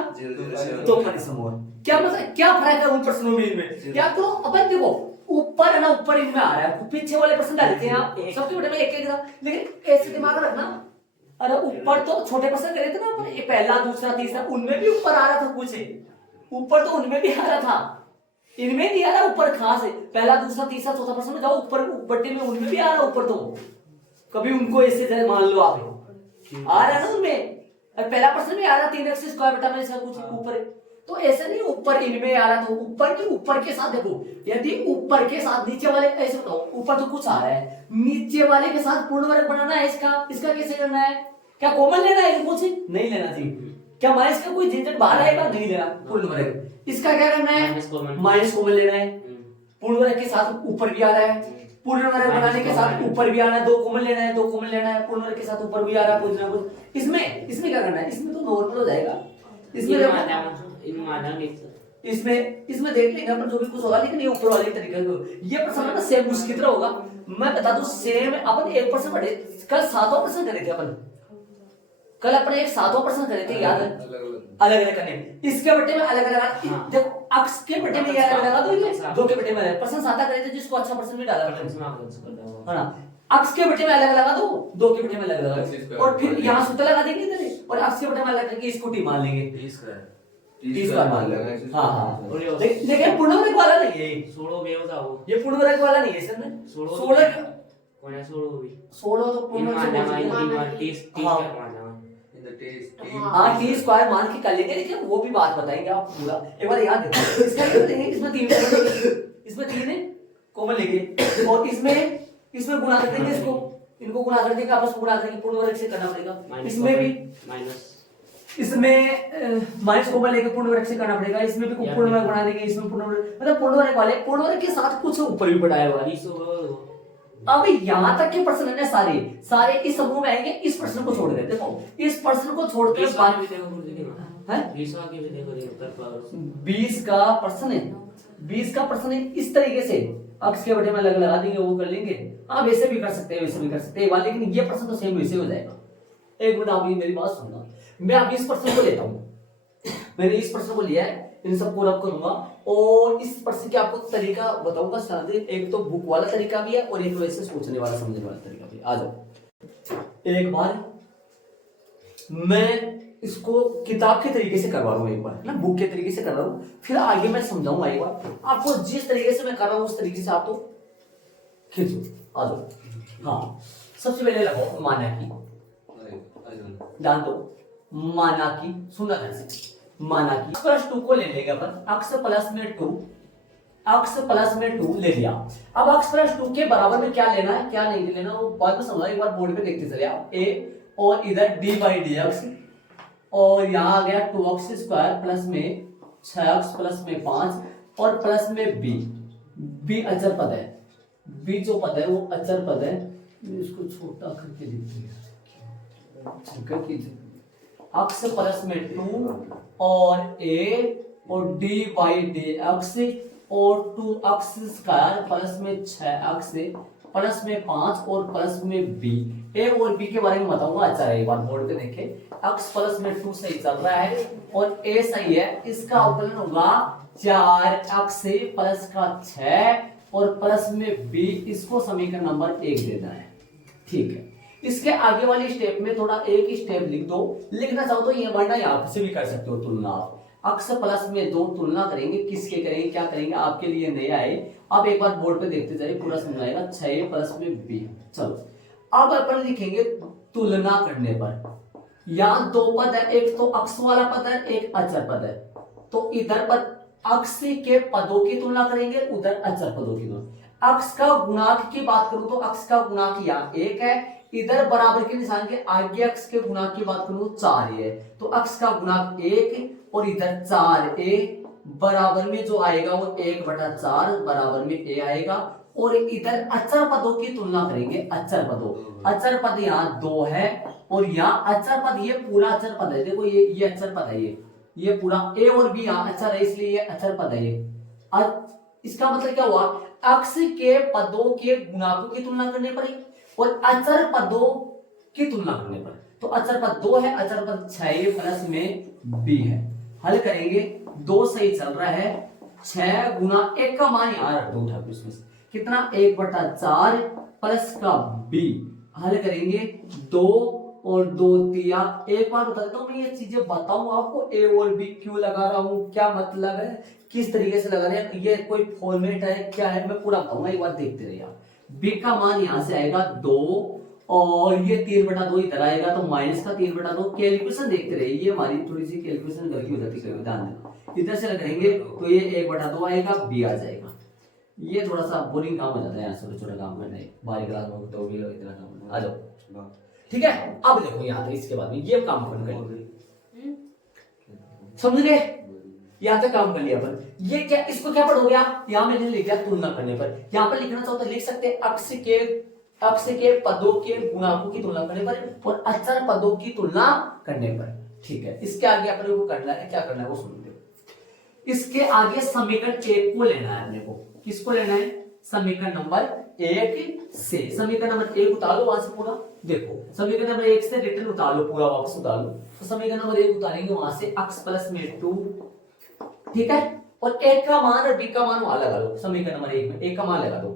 तो क्या मतलब, क्या फर्क है उन प्रश्नों में इनमें, क्या तो अपन देखो ऊपर है ना, ऊपर इनमें आ रहा है, पीछे वाले प्रश्न डाल देते हैं आप, सबके बटे में एक एक था, लेकिन ऐसे दिमाग रखना, अरे ऊपर तो छोटे प्रश्न करे थे ना अपन, ये पहला दूसरा तीसरा, उनमें भी ऊपर आ रहा था कुछ, ऊपर तो उनमें भी आ रहा था, इनमें नहीं आ रहा ऊपर, खास है पहला दूसरा तीसरा चौथा प्रश्न में जाओ ऊपर बट्टे में, उनमें भी आ रहा ऊपर, तो कभी उनको ऐसे मान लो आप, आ रहा है ना उनमें, पहला प्रश्न में आ रहा 3x स्क्वायर बटा में इसका कुछ ऊपर, तो ऐसे नहीं ऊपर इनमें आ रहा, तो ऊपर की ऊपर के साथ देखो, यदि ऊपर के साथ नीचे वाले, ऐसे बताओ ऊपर तो कुछ आ रहा है, नीचे वाले के साथ पूर्ण वर्ग बनाना है, इसका कैसे करना है, क्या कॉमन लेना है, कुछ नहीं लेना चाहिए, क्या माइनस का कोई झंझट बाहर आएगा, नहीं लेना, पूर्ण वर्ग, इसका क्या करना है, माइनस कॉमन लेना है, पूर्ण वर्ग के साथ ऊपर भी आ रहा है, पूर्ण वर्ग बनाने के साथ ऊपर भी आना है, 2 कॉमन लेना है, 2 कॉमन लेना है, पूर्ण वर्ग के साथ ऊपर भी आ रहा है कुछ ना कुछ, इसमें क्या करना है, इसमें तो नॉर्मल हो जाएगा, इसमें देख लेंगे अपन जो भी कुछ होगा, लेकिन ये ऊपर वाले तरीके से ये प्रश्न ना सेम उसकी तरह होगा, मैं बता दूं सेम, अपन 1% पढ़े, कल 7वां प्रश्न करे थे अपन, कल अपने एक 7वां प्रश्न करे थे, याद है, अलग अलग करने, इसके बट्टे में अलग अलग, देखो x के बट्टे में अलग लगा दो, 2 के बट्टे में प्रश्न 7 करे थे, जिसको अच्छा प्रश्न में डाला है ना, x के बट्टे में अलग लगा दो, 2 के बट्टे में अलग लगा, और फिर यहाँ सूत्र लगा देंगे इधर, और x के बट्टे में अलग करके इसको टी मान लेंगे, 30 का मान लो। हाँ हाँ, और ये लेकिन पूर्ण वर्ग वाला नहीं है, 16 बे बताओ। ये पूर्ण वर्ग वाला नहीं है सर में। 16 16 कौन है 16 भी? 16 तो पूर्ण वर्ग से बोल सकते हैं। 30 हाँ। क्या मान जाओ। हाँ, टी स्क्वायर मान के कर लेंगे, लेकिन वो भी बात बताएंगे आप पूरा एक बार याद रखो। इसका क्या करेंगे, इसमें 3 इसमें 3 है कॉमन लेंगे, और इसमें गुणा कर देंगे, इनको गुणा कर देंगे, आपस में गुणा करके पूर्ण वर्ग से करना पड़ेगा। इसमें भी माइनस, इसमें माइनस कॉमन लेके पूर्ण वर्ग से करना पड़ेगा, इसमें भी पूर्ण वर्ग बना देंगे, इसमें पूर्ण वर्ग, मतलब पूर्ण वर्ग वाले पूर्ण वर्ग के साथ कुछ ऊपर भी बढ़ाया हुआ है। अब यहाँ तक के प्रश्न है सारे इस समूह में आएंगे, इस प्रश्न को छोड़ देते। देखो इस प्रश्न को छोड़कर 20 का प्रश्न है इस तरीके से अक्ष के बटे में लगा देंगे, वो कर लेंगे। आप ऐसे भी कर सकते हैं, वैसे भी कर सकते हैं, लेकिन ये प्रश्न तो सेम वैसे हो जाएगा। एक मिनट आप मेरी बात सुनना, मैं अभी इस प्रश्न को लेता हूँ, मैंने इस प्रश्न को लिया है, इन सबको रब करूंगा और इस प्रश्न के आपको तरीका बताऊंगा। साथ एक तो बुक वाला तरीका भी है और एक वैसे सोचने वाला समझने वाला तरीका भी। आ जाओ एक बार मैं इसको किताब के तरीके से करवा रहा हूँ, एक बार ना बुक के तरीके से कर रहा हूँ, फिर आगे मैं समझाऊंगा। एक बार आपको जिस तरीके से मैं कर रहा हूँ उस तरीके से आप तो खींचो। आ जाओ। हाँ, सबसे पहले लगाओ माना की, जान दो माना की, सुना ध्यान से, माना की प्लस 2 को ले लेगा अपन, अक्स प्लस में 2, अक्स प्लस में 2 ले लिया। अब अक्स प्लस 2 के बराबर में क्या लेना है क्या नहीं लेना वो बाद में समझा, एक बार बोर्ड पे देखते चले आप। ए और इधर डी बाई डी एक्स, और यहाँ आ गया 2x स्क्वायर प्लस में 6x प्लस में 5 और प्लस में बी अचर पद है, बी जो पद है वो अचर पद है। इसको छोटा करके लिखते हैं, अक्स प्लस में 2 और ए और डी बाई डी एक्स और 2x स्क्वायर प्लस में 6x प्लस में 5 और प्लस में बी। ए और बी के बारे में बताऊंगा। अच्छा एक बार बोर्ड पे देखे, x प्लस में 2 सही चल रहा है और a सही है, इसका अवकलन होगा 4x प्लस का 6 और प्लस में b, इसको समीकरण नंबर 1 देना है। ठीक है, इसके आगे वाली स्टेप में थोड़ा एक ही स्टेप लिख दो, लिखना चाहो तो ये वरना यहाँ से भी कर सकते हो तुलना। अक्स प्लस में 2 तुलना करेंगे, किसके करेंगे क्या करेंगे आपके लिए नया है। अब एक बार बोर्ड पे देखते जाइए, पूरा समझाएगा। 6 प्लस में b। चलो अब अपन लिखेंगे तुलना करने पर, यहाँ 2 पद है, एक तो अक्स वाला पद है एक अचर पद है, तो इधर पर अक्स के पदों की तुलना करेंगे, उधर अचर पदों की तुलना। अक्स का गुणांक की बात करूं तो अक्स का गुणांक यहाँ 1 है, इधर बराबर के निशान के आगे अक्स के गुणांक की बात करूं 4 है, तो अक्स का गुणांक 1 और इधर 4a, बराबर में जो आएगा वो 1/4 बराबर में a आएगा। और इधर अचर पदों की तुलना करेंगे, अचर पदों, अचर पद यहाँ 2 है और यहाँ अचर पद, ये पूरा अचर पद है। देखो ये अचर पद है, ये पूरा a और b यहाँ अचर है, इसलिए ये अचर पद है ये। इसका मतलब क्या हुआ, अक्स के पदों के गुणांकों की तुलना करने पर और अचर पदों की तुलना करने पर। तो अचर पद 2 है, अचर पद 6 प्लस में b है। हल करेंगे, 2 सही चल रहा है, 6 गुना 1 का मान यहाँ रख दो उठा के, उसमें कितना 1/4 प्लस का b। हल करेंगे 2 और 2 तिया। एक बार बता देता हूँ मैं, ये चीजें बताऊं आपको, a और b क्यों लगा रहा हूँ, क्या मतलब है, किस तरीके से लगा रहे हैं, ये कोई फॉर्मेट है क्या है, मैं पूरा बताऊंगा, एक बार देखते रहिए आप। b का मान यहाँ से आएगा 2 और ये 3/2 इधर आएगा, तो माइनस का 3/2। कैलकुलेशन देखते रहिए, ये हमारी थोड़ी सी कैलकुलेशन गलती हो जाती है, ध्यान देना। इधर से लगाएंगे तो ये 1/2 आएगा, b आ जाएगा। ये थोड़ा सा बोरिंग काम हो जाता है, छोटे छोटे काम करने, बारीक क्लास में तो भी इतना काम आ जाओ। ठीक है, अब देखो यहाँ तक, इसके बाद में ये काम अपन करेंगे, समझ गए, यहाँ तक काम कर लिया अपन। ये क्या, इसको क्या पढ़ोगे आप, यहाँ मैंने लिख दिया तुलना करने पर। यहाँ पर लिखना चाहो तो लिख सकते हैं अक्स के पदों के गुणांकों की तुलना करने पर और अचर पदों की तुलना करने पर। ठीक है, इसके आगे अपने को करना है, क्या करना है वो सुन लो। इसके आगे समीकरण 1 को लेना है अपने को, किसको लेना है, समीकरण नंबर 1 से। समीकरण नंबर 1 उतार लो वहां से पूरा, देखो समीकरण नंबर 1 से रिटर्न उतार लो, पूरा वापस उतार लो। तो समीकरण नंबर 1 उतारेंगे वहां से, अक्स प्लस में 2, ठीक है, और 1 का मान और b का मान वहां लगा लो। समीकरण नंबर 1 में 1 का मान लगा दो,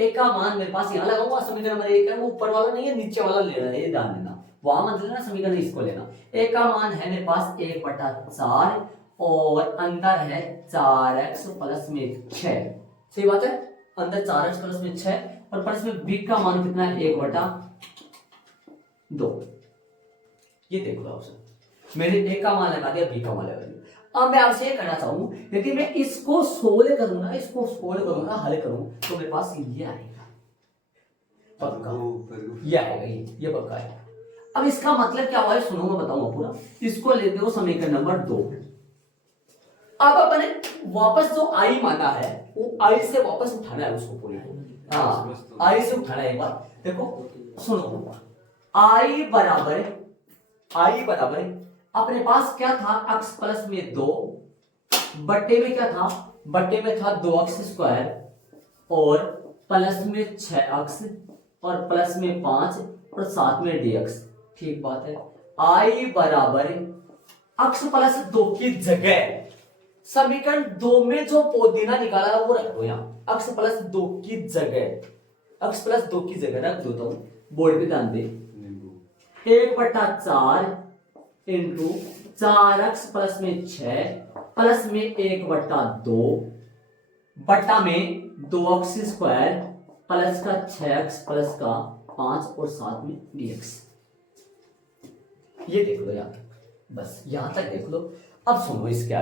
1 का मान मेरे पास यहाँ लगाऊंगा। समीकरण नंबर 1 है वो ऊपर वाला नहीं है, नीचे वाला लेना है, ये ध्यान देना, वहां मत लेना, समीकरण इसको लेना। 1 का मान है मेरे पास 1/4 और अंदर है 4x प्लस में 6। सही बात है, अंदर 4x प्लस में 6 और प्लस में b का मान कितना है 1/2। ये देखो आपसे मैंने a का मान लगा दिया, b का मान लगा दिया। अब मैं आपसे ये कहना चाहूं यदि मैं इसको सोल्व करूंगा, हल करूं तो मेरे पास ये आएगा पक्का, ये आएगा, ये पक्का है। अब इसका मतलब क्या हुआ है सुनो, मैं बताऊंगा पूरा। इसको लेते हो समीकरण नंबर 2। अब अपने वापस जो आई माना है वो आई से वापस उठाना है उसको पूरी। हाँ, आई से उठाना है। एक बार देखो सुनो, आई बराबर अपने पास क्या था x प्लस में 2 बट्टे में क्या था, बट्टे में था 2x स्क्वायर और प्लस में 6x और प्लस में 5 और साथ में dx। ठीक बात है। आई बराबर x प्लस 2 की जगह समीकरण 2 में जो पोदीना निकाला है वो रखो यहाँ। x प्लस 2 की जगह रख दो, तो बोर्ड पे ध्यान दे। 1/4 इंटू 4x प्लस में 6 प्लस में 1/2 बट्टा में 2x स्क्वायर प्लस का 6x प्लस का 5 और साथ में dx। ये देख लो यहां तक, बस यहां तक देख लो। अब सुनो इसके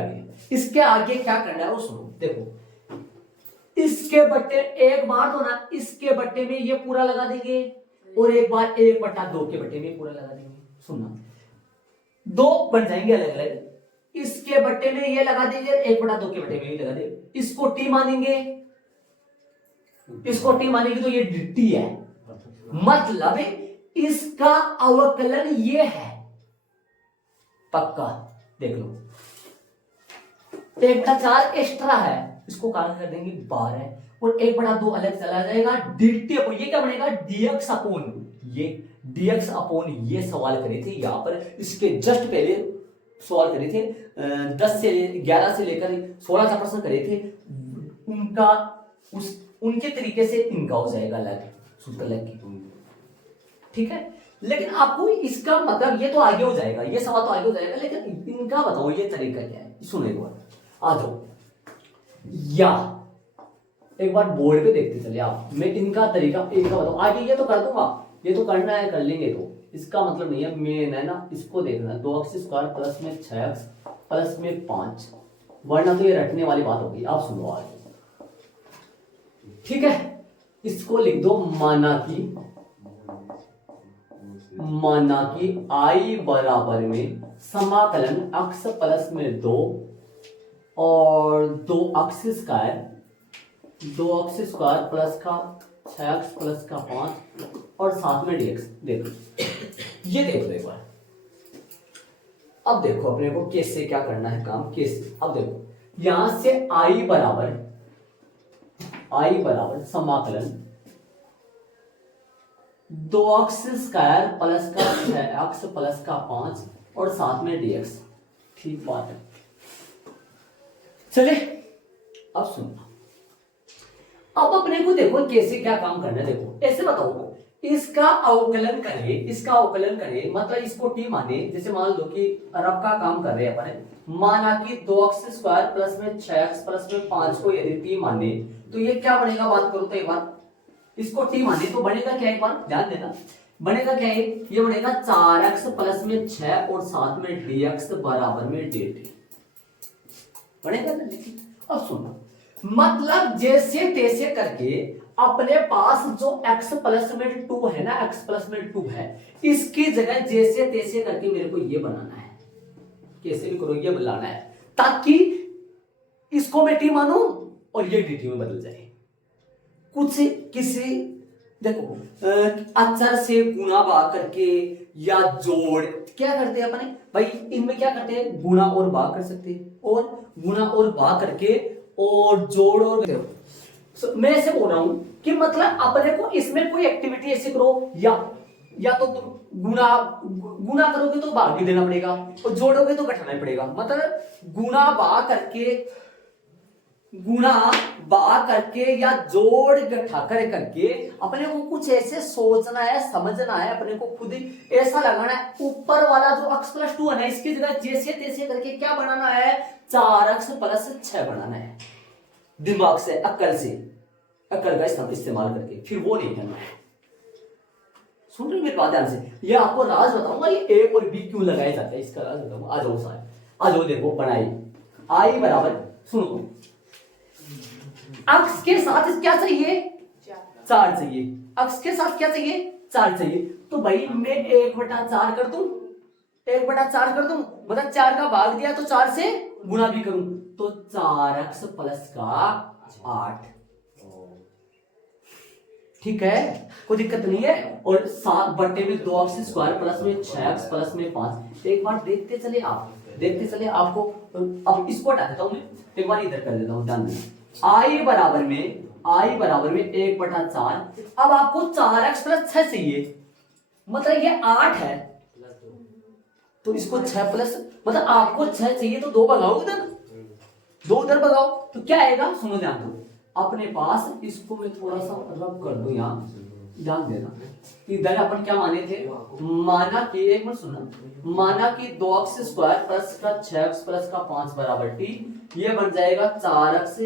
आगे क्या करना है वो सुनो। देखो इसके बट्टे एक बार तो ना, इसके बट्टे में ये पूरा लगा देंगे और एक बार 1/2 के बट्टे में पूरा लगा देंगे। सुनना, 2 बन जाएंगे अलग अलग। इसके बट्टे में ये लगा देंगे, 1/2 के बट्टे में ये लगा देंगे। इसको टी मानेंगे तो ये टी है, मतलब इसका अवकलन ये है पक्का। देख लो 1/4 एक्स्ट्रा है, इसको कारण कर देंगे 12 और 1/2 अलग चला जाएगा। dt अपॉन ये क्या बनेगा dx अपॉन ये सवाल करे थे यहाँ पर, इसके जस्ट पहले सवाल करे थे 11 से लेकर 16 का प्रश्न करे थे। उनके तरीके से इनका हो जाएगा अलग सूत्र अलग की। ठीक है, लेकिन आपको इसका मतलब ये तो आगे हो जाएगा, ये सवाल तो आगे हो जाएगा, लेकिन इनका बताओ ये तरीका क्या है। सुनो एक बार, आ जाओ या एक बार बोर्ड पे देखते चले आप। मैं इनका तरीका एक का बताऊं, आगे ये तो कर दूंगा, ये तो करना है कर लेंगे, तो इसका मतलब नहीं है मेन है ना, इसको देखना। 2x स्क्वायर प्लस में 6x प्लस में 5, वरना तो ये रटने वाली बात होगी। आप सुनो आगे, ठीक है। इसको लिख दो माना कि आई बराबर में समाकलन x प्लस में 2 और 2x स्क्वायर प्लस का 6x प्लस का 5 और साथ में dx। देखो ये देखो एक बार। अब देखो अपने को कैसे क्या करना है काम, कैसे। अब देखो यहां से आई बराबर समाकलन 2x स्क्वायर प्लस का 6x प्लस का 5 और साथ में dx। ठीक बात है। चले अब सुनना, अब अपने को देखो कैसे क्या काम करना है। देखो ऐसे बताओ, इसका अवकलन करें मतलब इसको टी माने। जैसे मान लो कि रफ का काम कर रहे हैं अपने, माना कि 2x स्क्वायर प्लस में 6x प्लस में 5 को यदि टी माने तो ये क्या बनेगा, बात करो तो एक बार। इसको टी माने तो बनेगा क्या, एक बार ध्यान देना। बनेगा क्या है, ये बनेगा 4x प्लस में 6 और साथ में dx बराबर में dt बनेगा ना। अब सुनो, मतलब जैसे तैसे करके अपने पास जो x प्लस में 2 है ना, x प्लस में 2 है, इसकी जगह जैसे तैसे करके मेरे को ये बनाना है। कैसे भी करो ये बनाना है, ताकि इसको मैं टी मानूं और ये dt में बदल जाए। कुछ किसी देखो अक्षर से गुणा भाग करके या जोड़ क्या करते हैं अपने भाई, इनमें क्या करते हैं, गुणा और भाग कर सकते हैं, और गुणा और भाग करके और जोड़ और मैं ऐसे बोल रहा हूं कि मतलब अपने को इसमें कोई एक्टिविटी ऐसे करो, या तो गुणा करोगे तो भाग भी देना पड़ेगा और जोड़ोगे तो घटाना ही पड़ेगा। मतलब गुणा भाग करके गुणा बा करके या जोड़ घटा कर करके अपने को कुछ ऐसे सोचना है, समझना है, अपने को खुद ही ऐसा लगाना है। ऊपर वाला जो x प्लस 2 है ना, इसकी जगह जैसे तैसे करके क्या बनाना है, 4x प्लस 6 बनाना है। दिमाग से, अक्ल का इस्तेमाल करके, फिर वो नहीं करना है। सुन रहे मेरी बात ध्यान से। ये आपको राज बताऊंगा, ये ए और बी क्यों लगाया जाता है, इसका राज बताऊंगा। आ जाओ सारे, आ जाओ, देखो बनाई आई बराबर, सुनो, अक्स के साथ क्या चाहिए, 4 चाहिए। अक्स के साथ क्या चाहिए, 4 चाहिए। तो भाई मैं 1/4 कर दूं, 1/4 कर दूं, मतलब 4 का भाग दिया तो 4 से गुणा भी करूं, तो 4x प्लस का 8। ठीक है, कोई दिक्कत नहीं है। और 7 बट्टे में 2x स्क्वायर प्लस में 6x प्लस में 5। एक बार देखते चले आप, देखते चले आपको। अब इसको हटा देता हूं मैं, एक बार इधर कर देता हूं, ध्यान देना। आई बराबर में 1/4। अब आपको 4x प्लस 6 चाहिए, मतलब ये 8 है, तो इसको 6 प्लस, मतलब आपको 6 चाहिए तो 2 भगाओ इधर, 2 उधर भगाओ, तो क्या आएगा, सुनो ध्यान दो अपने पास। इसको मैं थोड़ा सा रब कर दूं यहाँ, ध्यान देना। इधर अपन क्या माने थे, माना कि, एक मिनट सुना, माना कि 2x स्क्वायर प्लस का 6x प्लस का 5 बराबर t, ये बन जाएगा 4x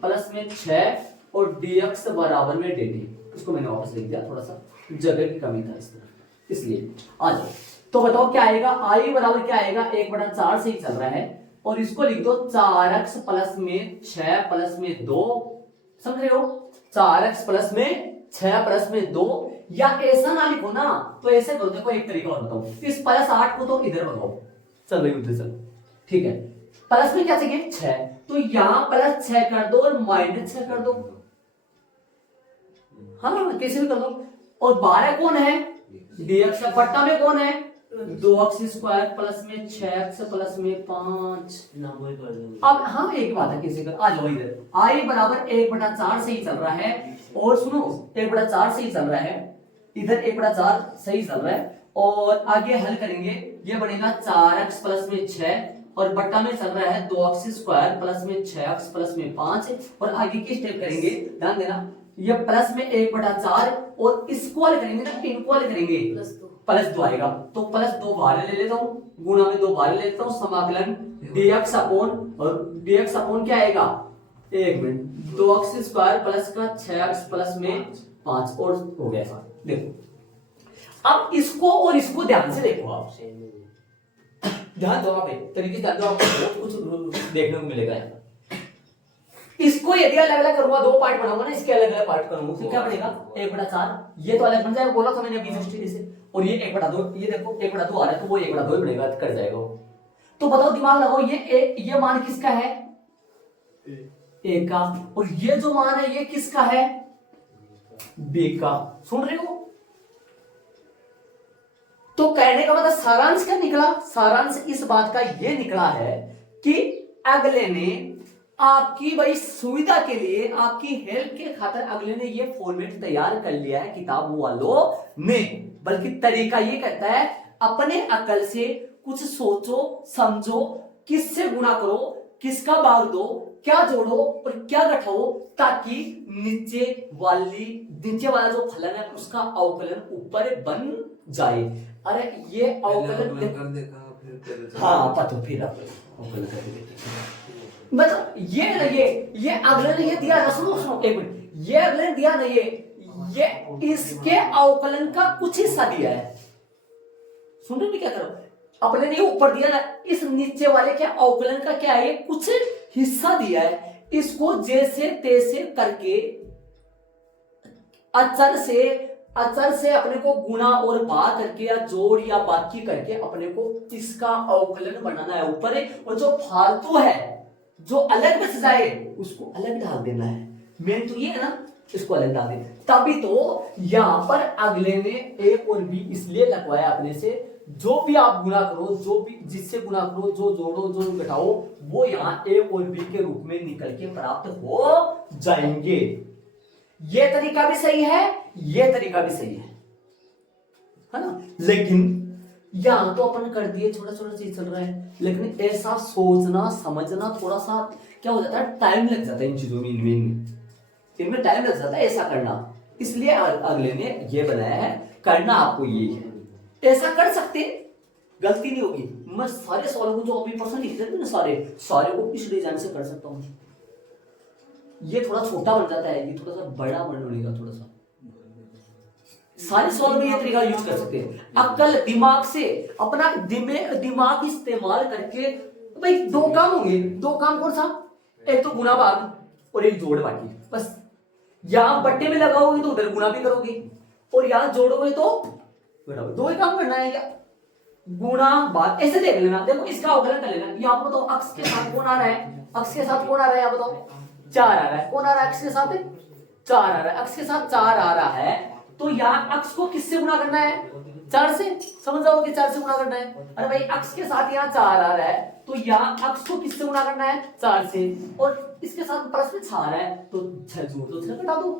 प्लस में 6 और dx बराबर में dt। इसको मैंने वापस लिख दिया, थोड़ा सा जगह की कमी था इस तरह, इसलिए। आ जाओ, तो बताओ क्या आएगा, आई बराबर क्या आएगा, 1/4 से ही चल रहा है, और इसको लिख दो 4x प्लस में 6 प्लस में 2, समझ रहे हो, 4x प्लस में 6 प्लस में 2। या ऐसा ना लिखो ना, तो ऐसे करो, देखो एक तरीका और बताओ, इस प्लस 8 को तो इधर भगाओ, चल भाई उधर चल, ठीक है। प्लस में क्या चाहिए, 6, तो यहां प्लस 6 कर दो और माइनस 6 कर दो, हाँ कैसे भी कर दो। और 12 कौन है, dx का बट्टा में कौन है, 2x स्क्वायर प्लस में 6x प्लस में 5। अब हाँ एक बात है, किसी का आ जाओ इधर, आई बराबर 1/4 से ही चल रहा है, और सुनो 1/4 से ही चल रहा है, इधर 1/4 सही चल रहा है, और आगे हल करेंगे, ये बनेगा 4x प्लस में 6 और बट्टा में चल रहा है 2x स्क्वायर प्लस में 6x प्लस में 5। और आगे की स्टेप करेंगे, ध्यान देना, ये प्लस में 1/4 और इसको हल करेंगे ना, इनको हल करेंगे, प्लस 2 आएगा, तो प्लस 2 बाहर ले लेता हूं, गुणा में 2 बाहर ले लेता हूं, समाकलन dx अपॉन, और dx अपॉन क्या आएगा, एक मिनट, 2x स्क्वायर प्लस का 6x प्लस में 5, और हो गया। देखो अब इसको और इसको ध्यान से देखो, आप ध्यान दो, आप तरीके से ध्यान दो, आपको बहुत कुछ देखने को मिलेगा यहाँ। इसको यदि अलग अलग करूंगा, 2 पार्ट बनाऊंगा ना, इसके अलग अलग पार्ट करूंगा, तो क्या बनेगा, 1/4, ये तो अलग बन जाएगा, बोला था मैंने अभी हिस्ट्री से, और ये 1/2, ये देखो 1/2 आ रहा है, तो वो 1/2 बनेगा, कट जाएगा वो। तो बताओ, दिमाग लगाओ, ये मान किसका है, ए का, और ये जो मान है ये किसका है, बी का। सुन रहे हो, तो कहने का मतलब सारांश क्या निकला, सारांश इस बात का ये निकला है कि अगले ने आपकी भाई सुविधा के लिए, आपकी हेल्प के खातिर अगले ने ये फॉर्मेट तैयार कर लिया है किताब वालों ने। बल्कि तरीका ये कहता है, अपने अकल से कुछ सोचो समझो, किससे गुणा करो, किसका भाग दो, क्या जोड़ो और क्या घटाओ, ताकि नीचे वाला जो फलन है उसका अवकलन ऊपर बन जाए। अरे ये अवकलन कर देखा फिर, हाँ पता, फिर अवकलन करके देखते, मतलब ये अगले ने ये दिया ना, सुनो एक मिनट, ये अगले ने दिया ना, ये इसके अवकलन का कुछ हिस्सा दिया है, सुन रहे क्या करो, अपने ने ऊपर दिया ना, इस नीचे वाले के अवकलन का क्या है, कुछ हिस्सा दिया है, इसको जैसे तैसे करके अचर से अपने को गुणा और भाग करके या जोड़ या बाकी करके अपने को इसका अवकलन बनाना है ऊपर, और जो फालतू है, जो अलग बच जाए उसको अलग डाल देना है। मेन तो ये है ना, इसको अलग डाल दे, तभी तो यहां पर अगले ने ए और बी इसलिए लगवाया अपने से, जो भी आप गुणा करो, जो भी जिससे गुणा करो, जो जोड़ो जो घटाओ, वो यहाँ ए और बी के रूप में निकल के प्राप्त हो जाएंगे। ये तरीका भी सही है, ये तरीका भी सही है ना। लेकिन यहां तो अपन कर दिए, छोटा छोटा चीज चल रहा है, लेकिन ऐसा सोचना समझना थोड़ा सा क्या हो जाता है, टाइम लग जाता है इन चीजों में, इनमें टाइम लग जाता है ऐसा करना। इसलिए अगले ने ये बनाया है, करना आपको ये है, ऐसा कर सकते, गलती नहीं होगी। मैं सारे सवालों को जो अभी पर्सन लिख देते ना, सारे को इस डिजाइन से कर सकता हूँ। ये थोड़ा छोटा बन जाता है, ये थोड़ा सा बड़ा बनेगा, थोड़ा सा सारे सवाल में ये तरीका यूज कर सकते हैं। अक्ल दिमाग से अपना दिमाग इस्तेमाल करके, भाई दो काम होंगे, दो काम कौन सा, एक तो गुना भाग और एक जोड़ बाकी, बस। यहां बट्टे में लगाओगे तो उधर गुना भी करोगे, और यहां जोड़ोगे तो बराबर, दो ही काम करना है क्या, गुना भाग। ऐसे देख लेना, देखो इसका अवकलन कर लेना। यहाँ पर तो अक्स के साथ कौन आ रहा है, अक्स के साथ कौन आ रहा है, यहाँ बताओ 4 आ रहा है, कौन आ रहा है अक्स के साथ, 4 आ रहा है, अक्स के साथ 4 आ रहा है। तो यहाँ अक्स को किससे गुना करना है, 4 से, समझ जाओ कि 4 से गुना करना है। अरे भाई अक्स के साथ यहाँ 4 आ रहा है, तो यहाँ अक्स को किससे गुना करना है, 4 से, और इसके साथ प्लस में 6 आ रहा है, तो 6 जोड़ दो, 6 घटा दो।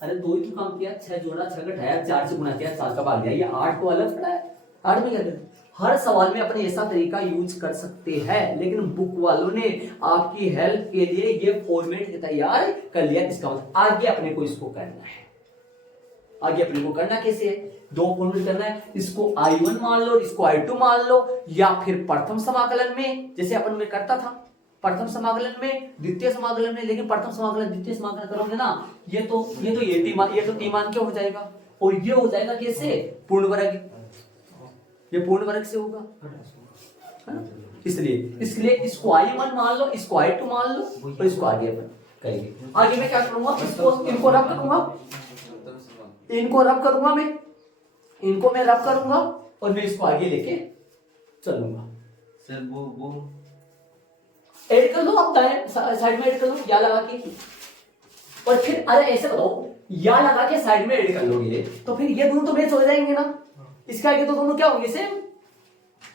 अरे दो ही तो काम किया, 6 जोड़ा 6 घटाया, 4 से गुना किया, 4 का भाग दिया, ये 8 को अलग पड़ा है, 8 में क्या करना। हर सवाल में अपने ऐसा तरीका यूज कर सकते हैं, लेकिन बुक वालों ने आपकी हेल्प के लिए ये फॉर्मेट तैयार कर लिया। इसका मतलब आगे अपने को इसको करना है, आगे अपने को करना कैसे है, दो फॉर्मूले करना है, इसको I1 मान लो, इसको I2 मान लो, या फिर प्रथम समाकलन में जैसे अपन में करता था, प्रथम समाकलन में, द्वितीय समाकलन में। लेकिन प्रथम समाकलन द्वितीय समाकलन करोगे ना, ये तो टी मान क्या हो जाएगा, और ये हो जाएगा कैसे, पूर्ण वर्ग, ये पूर्ण वर्ग से होगा, इसलिए इसको I1 मान लो, इसको I2 मान लो, और इसको आगे अपन करेंगे। आगे मैं क्या करूंगा, इनको रब करूंगा, इनको रब करूंगा, इनको मैं रब करूंगा, और मैं इसको आगे लेके चलूंगा। सर वो ऐड कर लो, आप दाएं साइड में ऐड कर लो या लगा के, और फिर अरे ऐसे बताओ, या लगा के साइड में ऐड कर लोगे तो फिर ये दोनों तो मैच हो जाएंगे ना, इसके आगे तो दोनों क्या होंगे, सेम।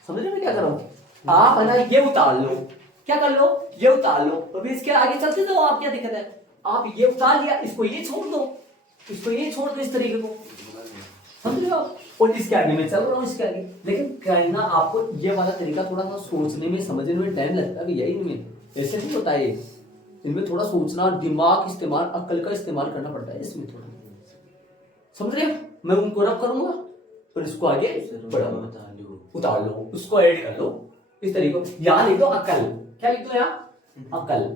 समझ रहे मैं क्या कर रहा हूं, आप है ना ये उतार लो, क्या कर लो, ये उतार लो, और फिर इसके आगे चलते जाओ, आप क्या दिक्कत है, आप ये उतार लिया, इसको ये छोड़ दो, इसको ये छोड़ दो, इस तरीके को, समझ रहे हो। और इसके आगे मैं चल रहा हूँ, इसके आगे, लेकिन कहना आपको ये वाला तरीका थोड़ा सा सोचने में समझने में टाइम लगता है भैया, इनमें ऐसे नहीं होता है, इनमें थोड़ा सोचना, दिमाग इस्तेमाल, अक्ल का इस्तेमाल करना पड़ता है इसमें थोड़ा, समझ रहे हो। मैं उनको रब करूंगा और इसको आगे बढ़ाऊंगा, उतार लो, उसको ऐड कर लो, इस तरीके को। यहाँ लिख दो अकल, क्या लिख दो यहाँ, अकल,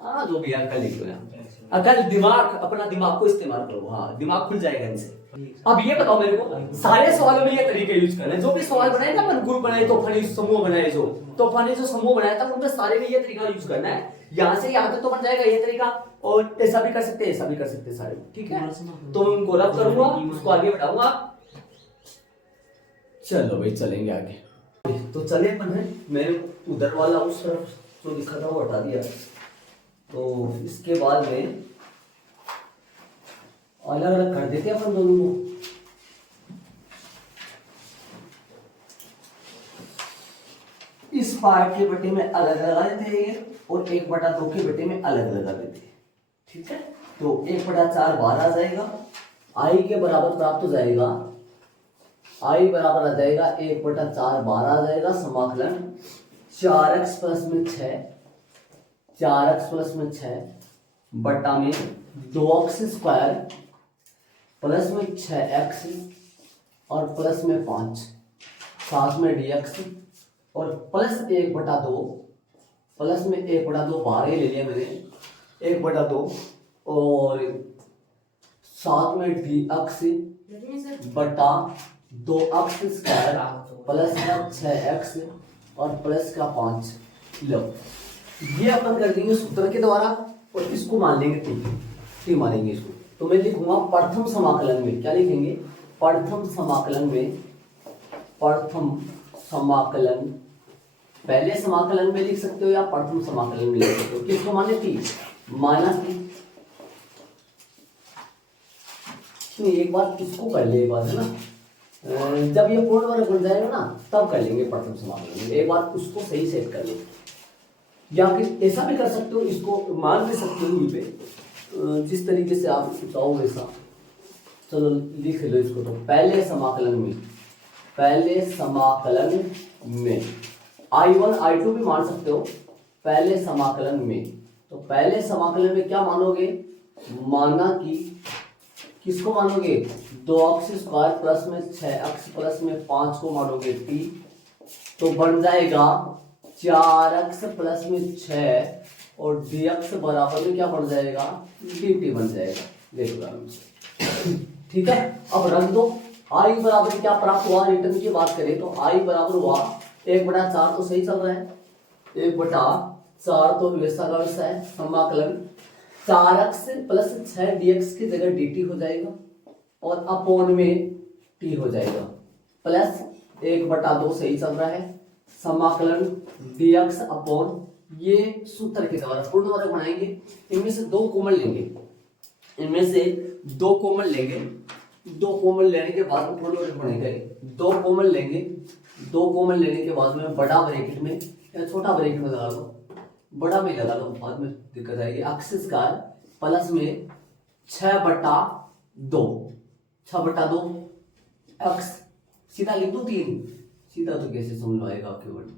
हाँ जो भी अकल लिख दो यहाँ, अकल, दिमाग, अपना दिमाग को इस्तेमाल करो, हाँ दिमाग खुल जाएगा इनसे। अब ये बताओ मेरे को, सारे सवालों में ये तरीके यूज करना है, जो भी सवाल बनाए ना अपन, ग्रुप बनाए, तूफानी समूह बनाए, तूफानी जो समूह बनाया था उनमें सारे में ये तरीका यूज करना है। यहाँ से यहाँ तक तो बन जाएगा ये तरीका, और ऐसा भी कर सकते हैं, ऐसा भी कर सकते हैं सारे, ठीक है। तो मैं उनको रब करूंगा, उसको आगे बढ़ाऊंगा, चलो भाई चलेंगे आगे। तो चले अपन है, मैंने उधर वाला उस तरफ जो लिखा था वो हटा दिया, तो इसके बाद में अलग अलग कर देते हैं अपन दोनों को। इस पार्ट के बटे में अलग लगा देते हैं ये, और 1/2 के बटे में अलग लगा देते हैं, ठीक है। तो 1/4 12 आ जाएगा, आई के बराबर प्राप्त हो जाएगा, आई बराबर आ जाएगा 1/4 12 आ जाएगा, समाकलन 4x प्लस में 6, 4x प्लस में 6 बटा में 2x स्क्वायर प्लस में 6x और प्लस में 5, साथ में dx, और प्लस 1/2, प्लस में 1/2 12 ले लिया मैंने, 1/2, और साथ में dx बटा 2x स्क्वायर प्लस का 6x और प्लस का 5। लो ये अपन कर देंगे सूत्र के द्वारा, और इसको मान लेंगे टी मानेंगे इसको। तो मैं लिखूंगा प्रथम समाकलन में, क्या लिखेंगे, प्रथम समाकलन में, प्रथम समाकलन, पहले समाकलन में लिख सकते हो या प्रथम समाकलन में लिख सकते हो, किसको माने, टी माइनस टी। एक बार इसको कर ले, एक बार है ना, जब ये पूर्ण वर्ग बन जाएगा ना तब कर लेंगे प्रथम समाकलन में, एक बार उसको सही सेट कर लेंगे। या फिर ऐसा भी कर सकते हो, इसको मान भी सकते हो यहीं पे, जिस तरीके से आप चाहो वैसा। चलो लिख लो इसको, तो पहले समाकलन में, पहले समाकलन में I1 I2 भी मान सकते हो, पहले समाकलन में, तो पहले समाकलन में क्या मानोगे, माना कि किसको मानोगे, 2x² प्लस में 6x प्लस में 5 को मानोगे t, तो बन जाएगा 4x प्लस में 6 और dx बराबर में क्या बन जाएगा, dt बन जाएगा। देखो आराम से, ठीक है। अब रख दो, i बराबर क्या प्राप्त हुआ, रिटर्न की बात करें तो i बराबर हुआ 1/4, तो सही चल रहा है, 1/4 तो वैसा का वैसा है। समाकलन 4x प्लस 6 dx की जगह dt हो जाएगा और अपोन में t हो जाएगा, प्लस 1/2 सही चल रहा है। समाकलन dx अपोन, ये सूत्र के द्वारा पूर्ण वर्ग बनाएंगे। इनमें से 2 कॉमन लेंगे, इनमें से 2 कॉमन लेंगे, 2 कॉमन लेने के बाद में पूर्ण वर्ग बनेगा। 2 कॉमन लेंगे, 2 कॉमन लेने के बाद में बड़ा ब्रैकेट में या छोटा ब्रैकेट में लगा लो, बड़ा में लगा लो, बाद में दिक्कत आएगी। x² प्लस में 6/2, 6/2 x, सीधा लिख दो 3, सीधा तो कैसे समझ में आएगा आपके वर्ड,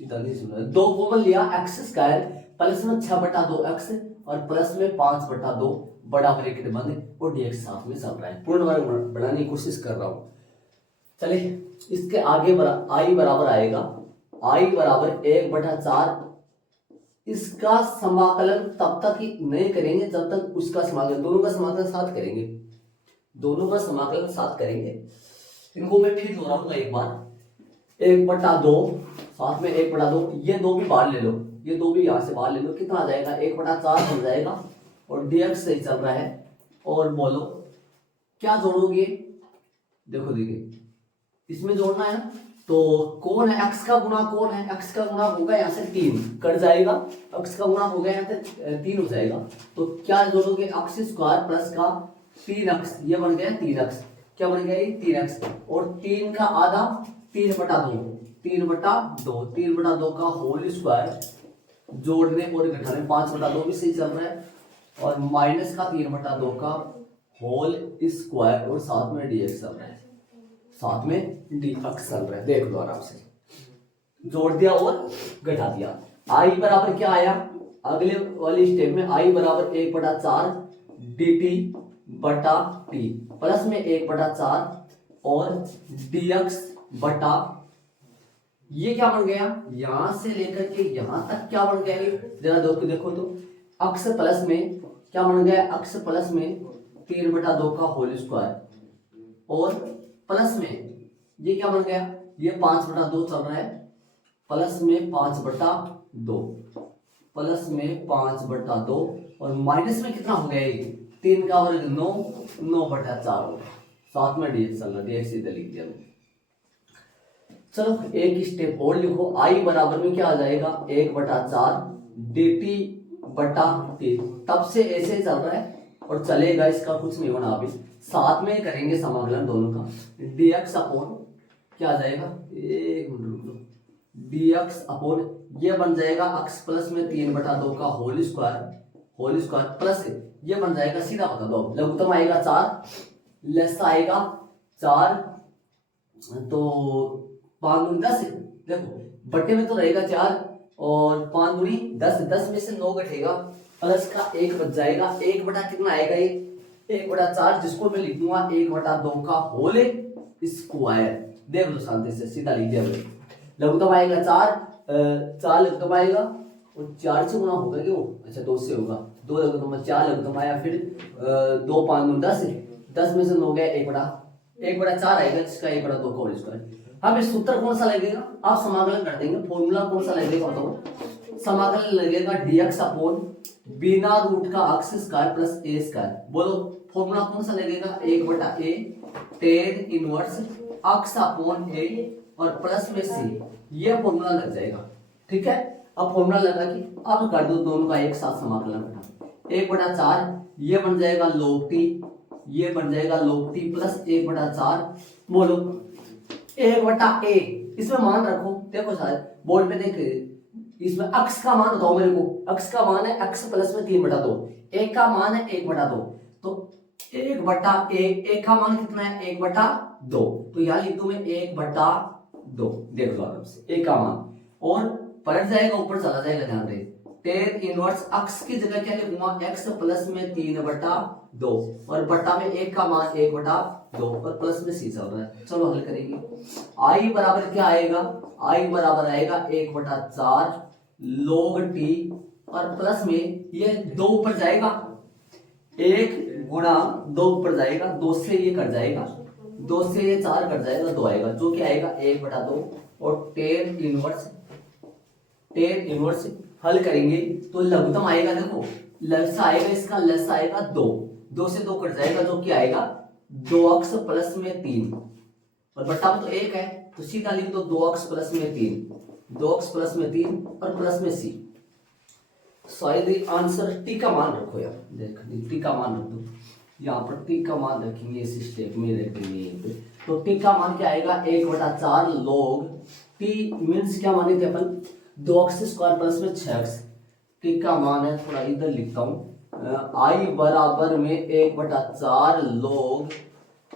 सीधा नहीं समझ। 2 कॉमन लिया, x² प्लस में 6/2 x और प्लस में 5/2 बड़ा ब्रैकेट बंद और dx साथ में चल रहा है। पूर्ण वर्ग बनाने की कोशिश कर रहा हूं। चलिए इसके आगे i बराबर आएगा, i बराबर 1/4। इसका समाकलन तब तक ही नहीं करेंगे जब तक उसका समाकलन, दोनों का समाकलन साथ करेंगे, दोनों का समाकलन साथ करेंगे। इनको मैं फिर दोहराऊंगा एक बार, 1/2 साथ में 1/2, ये 2 भी बाहर ले लो, ये 2 भी यहाँ से बाहर ले लो, कितना आ जाएगा, 1/4 बन जाएगा और dx सही चल रहा है। और बोलो क्या जोड़ोगे, देखो देखिए इसमें जोड़ना है, तो कौन है x का गुणा, कौन है x का गुणा होगा यहाँ से 3 कट जाएगा, x का गुणा हो गया यहाँ से 3 हो जाएगा, तो क्या जोड़ोगे, x² प्लस का 3x, ये बन गया 3x, क्या बन गया ये 3x, और 3 का आधा 3/2, 3/2, 3/2 का होल स्क्वायर, जोड़ने और घटाने 5/2 भी सही चल रहा है, और माइनस का 3/2 का होल स्क्वायर और साथ में dx चल रहा है, साथ में dx चल रहा है। देख लो आराम से, जोड़ दिया और घटा दिया। i बराबर क्या आया, अगले वाली स्टेप में i बराबर 1/4 dt बटा t प्लस में 1/4 और dx बटा, ये क्या बन गया, यहां से लेकर के यहां तक क्या बन गया, जरा देखो तो x प्लस में क्या बन गया, x प्लस में 3/2 का होल स्क्वायर और प्लस में ये क्या बन गया, ये 5/2 चल रहा है, प्लस में 5/2, प्लस में 5/2 और माइनस में कितना हो गया, ये 3 का वर्ग 9, 9/4 हो गया, साथ में dx चल रहा है, dx सीधे लिख दिया। चलो एक स्टेप और लिखो, i बराबर में क्या आ जाएगा, 1/4 dt बटा t, तब से ऐसे चल रहा है और चलेगा, इसका कुछ नहीं होना, अभी साथ में करेंगे समाकलन दोनों का। dx अपोन क्या आ जाएगा, एक मिनट रुक लो, dx अपोन ये बन जाएगा x प्लस में 3/2 का होल स्क्वायर प्लस ये बन जाएगा, सीधा बता दो, लघुत्तम आएगा 4, लेस आएगा 4, तो 5 दूनी 10, देखो बट्टे में तो रहेगा 4 और 5 दूनी 10, 10 में से 9 घटेगा, प्लस का 1 बच जाएगा, 1 बटा कितना आएगा, ये 1/4, जिसको मैं लिख दूंगा 1/2 का होल स्क्वायर। देख लो शांति से, सीधा लिख दिया, लघुत्तम आएगा 4 लघुत्तम आएगा और 4 से गुणा होगा क्या वो, अच्छा 2 से होगा, 2 लघुत्तम 4 लघुत्तम आया, फिर 2 5 दूनी 10, 10 में से 9 गया 1/4 आएगा, जिसका 1/2 का होल स्क्वायर। अब इस सूत्र कौन सा लगेगा, आप समाकलन कर देंगे, फॉर्मूला कौन सा लगेगा बताओ, समाकलन लगेगा dx अपोन बिना रूट का x² प्लस a², बोलो फॉर्मूला कौन सा लगेगा, 1/a tan inverse x upon a और प्लस में c, ये फॉर्मूला लग जाएगा, ठीक है। अब फॉर्मूला लगा कि अब कर दो दोनों का एक साथ समाकलन करना, 1/4 ये बन जाएगा log t, ये बन जाएगा log t प्लस 1/4, बोलो 1/a, इसमें मान रखो, देखो शायद बोर्ड पे देख, इसमें x का मान बताओ मेरे को, x का मान है x प्लस में 3/2, a का मान है 1/2, तो 1/a, a का मान कितना है 1/2, तो यहाँ लिख दूं मैं 1/2, देख लो आराम से a का मान, और पलट जाएगा, ऊपर चला जाएगा, ध्यान रहे। टेन इनवर्स अक्स की जगह क्या लिखूंगा, एक्स प्लस में 3/2 और बटा में 1 का मान 1/2 और प्लस में सी चल रहा है। चलो हल करेंगे। आई बराबर क्या आएगा, आई बराबर आएगा 1/4 log t और प्लस में ये 2 ऊपर जाएगा, 1 गुणा 2 ऊपर जाएगा, 2 से ये कट जाएगा, 2 से ये 4 कट जाएगा, 2 आएगा, जो कि आएगा 1/2 और टेन इनवर्स हल करेंगे तो लघुत्तम आएगा। देखो लसा आएगा, इसका लसा आएगा 2 से 2 कट जाएगा, जो कि आएगा 2x प्लस में 3 और बटा में तो 1 है तो सीधा लिख दो 2x प्लस में 3 और प्लस में सी। शायद आंसर टी का मान रखो यार, देख टी का मान रख दो, यहाँ पर टी का मान रखेंगे, इस स्टेप में रखेंगे तो टी का मान क्या आएगा 1/4 log टी मीन्स क्या माने थे अपन 2x² प्लस में 6x। टी का मान है, थोड़ा इधर लिखता हूँ, आई बराबर में 1/4 log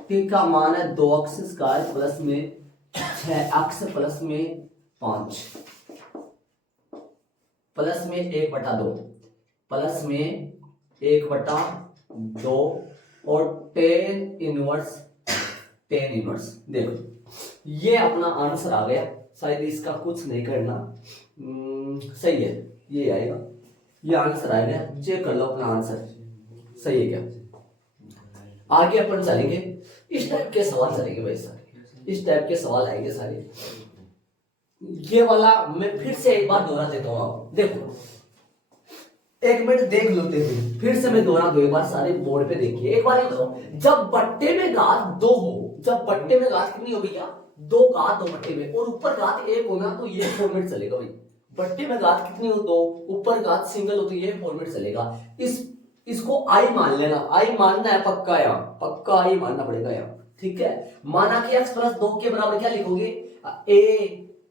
टी का मान है 2x² प्लस में 6x प्लस में 5 प्लस में 1/2 प्लस में 1/2 और टेन इनवर्स देखो ये अपना आंसर आ गया। शायद इसका कुछ नहीं करना, सही है, ये आएगा, ये आंसर आ गया। चेक कर लो अपना आंसर सही है क्या। आगे अपन चलेंगे, इस टाइप के सवाल चलेंगे भाई सारे, इस टाइप के सवाल आएंगे सारे। ये वाला मैं फिर से एक बार दोहरा देता हूँ, आप देखो एक मिनट देख लो, देखो फिर से मैं दोहरा दो एक बार, सारे बोर्ड पे देखिए एक बार। ये बताओ जब बट्टे में घात 2 हो, जब बट्टे में घात कितनी हो भैया 2 घात 2 बट्टे में और ऊपर घात 1 होना तो ये फॉर्मेट चलेगा भाई। बट्टे में घात कितनी हो 2, ऊपर घात सिंगल हो तो ये फॉर्मेट चलेगा। इसको आई मान लेना, आई मानना है पक्का, यहाँ पक्का आई मानना पड़ेगा यहाँ, ठीक है। माना कि x प्लस 2 के बराबर क्या लिखोगे, a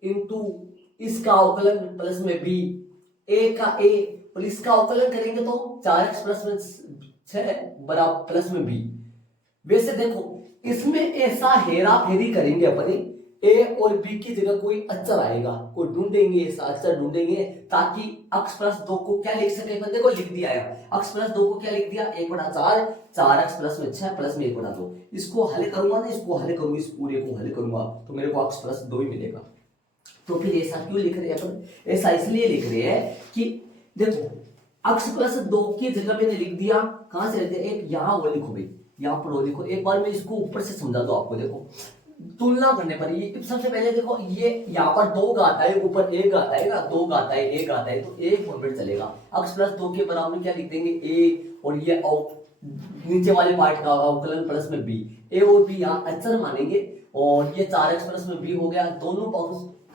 इंटू इसका अवकलन प्लस में b, a का a और इसका अवकलन करेंगे तो 4x प्लस में 6 बराबर प्लस में b। वैसे देखो इसमें ऐसा हेरा फेरी करेंगे अपने, a और b की जगह कोई अचर आएगा, कोई ढूंढेंगे, ऐसा अचर ढूंढेंगे ताकि x प्लस 2 को क्या लिख सके। बंदे को लिख दिया है x प्लस 2 को क्या लिख दिया 1/4, 4x प्लस में 6 प्लस में 1/2। इसको हल करूंगा ना, इसको हल करूंगा, इस पूरे को हल करूंगा तो मेरे को x प्लस 2 ही मिलेगा। तो फिर ऐसा क्यों लिख रहे हैं अपन, ऐसा इसलिए लिख रहे हैं कि देखो x प्लस 2 की जगह मैंने लिख दिया, कहां से लिख दिया, एक यहाँ वो लिखो भाई, यहाँ पर वो लिखो। एक बार मैं इसको ऊपर से समझा दो आपको, देखो तुलना करने पर ये सबसे पहले देखो ये यहाँ पर 2 घात है, ऊपर 1 घात आएगा, 2 घात है 1 घात है तो एक फॉर्मेट चलेगा। x प्लस 2 के बराबर क्या लिख देंगे a और ये नीचे वाले पार्ट का अवकलन प्लस में b, a और b यहाँ अचर मानेंगे और ये 4x प्लस में b हो गया। दोनों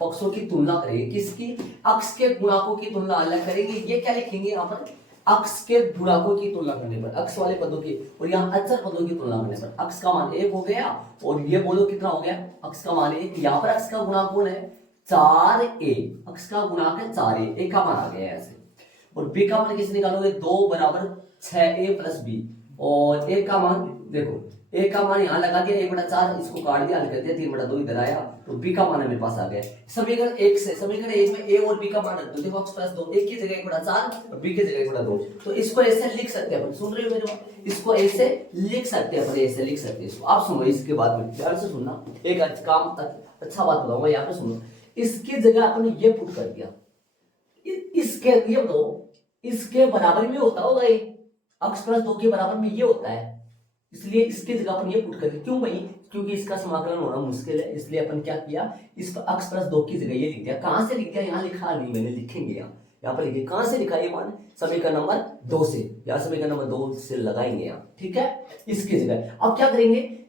पक्षों की तुलना करेंगे, किसकी, x के गुणाकों की तुलना अलग करेंगे। ये क्या लिखेंगे यहाँ पर, x के गुणाकों की तुलना करने पर, x वाले पदों की और यहाँ अचर पदों की तुलना करने पर x का मान 1 हो गया और ये बोलो कितना हो गया, x का मान 1। यहाँ पर x का गुणांक कौन है 4a, x का गुणांक है 4a, a का मान आ गया ऐसे। और b का मान किसे निकालोगे 2 बराबर 6a प्लस b और a का मान देखो, a का मान यहाँ लगा दिया 1/4, इसको काट दिया, हल कर दिया 3/2 इधर आया तो b का मान मेरे पास आ गया। समीकरण 1 से समीकरण 1 में a और b का मान रख दो, देखो x प्लस 2, a की जगह 1/4 और b की जगह 1/2। तो इसको ऐसे लिख सकते हैं अपन, सुन रहे हो मेरे बात, इसको ऐसे लिख सकते हैं अपन, ऐसे लिख सकते हैं इसको। आप सुनो इसके बाद में ध्यान से सुनना, एक अच्छा बात बताऊंगा, यहाँ पे सुनो। इसकी जगह अपन ये पुट कर दिया, इसके ये बताओ इसके बराबर में होता होगा ये, x प्लस 2 के बराबर में ये होता है, इसलिए इसकी जगह अपन ये पुट करके, क्यों भाई, क्योंकि इसका समाकलन होना मुश्किल है, इसलिए अपन क्या किया, इस पर x प्लस 2 की जगह ये लिख दिया। कहां से लिख दिया, यहाँ लिखा नहीं मैंने, लिखेंगे यहाँ पर लिखिए कहां से लिखा ये मान, समीकरण नंबर 2 से, यहाँ समीकरण नंबर 2 से लगाएंगे यहाँ, ठीक है। इसकी जगह अब क्या करेंगे,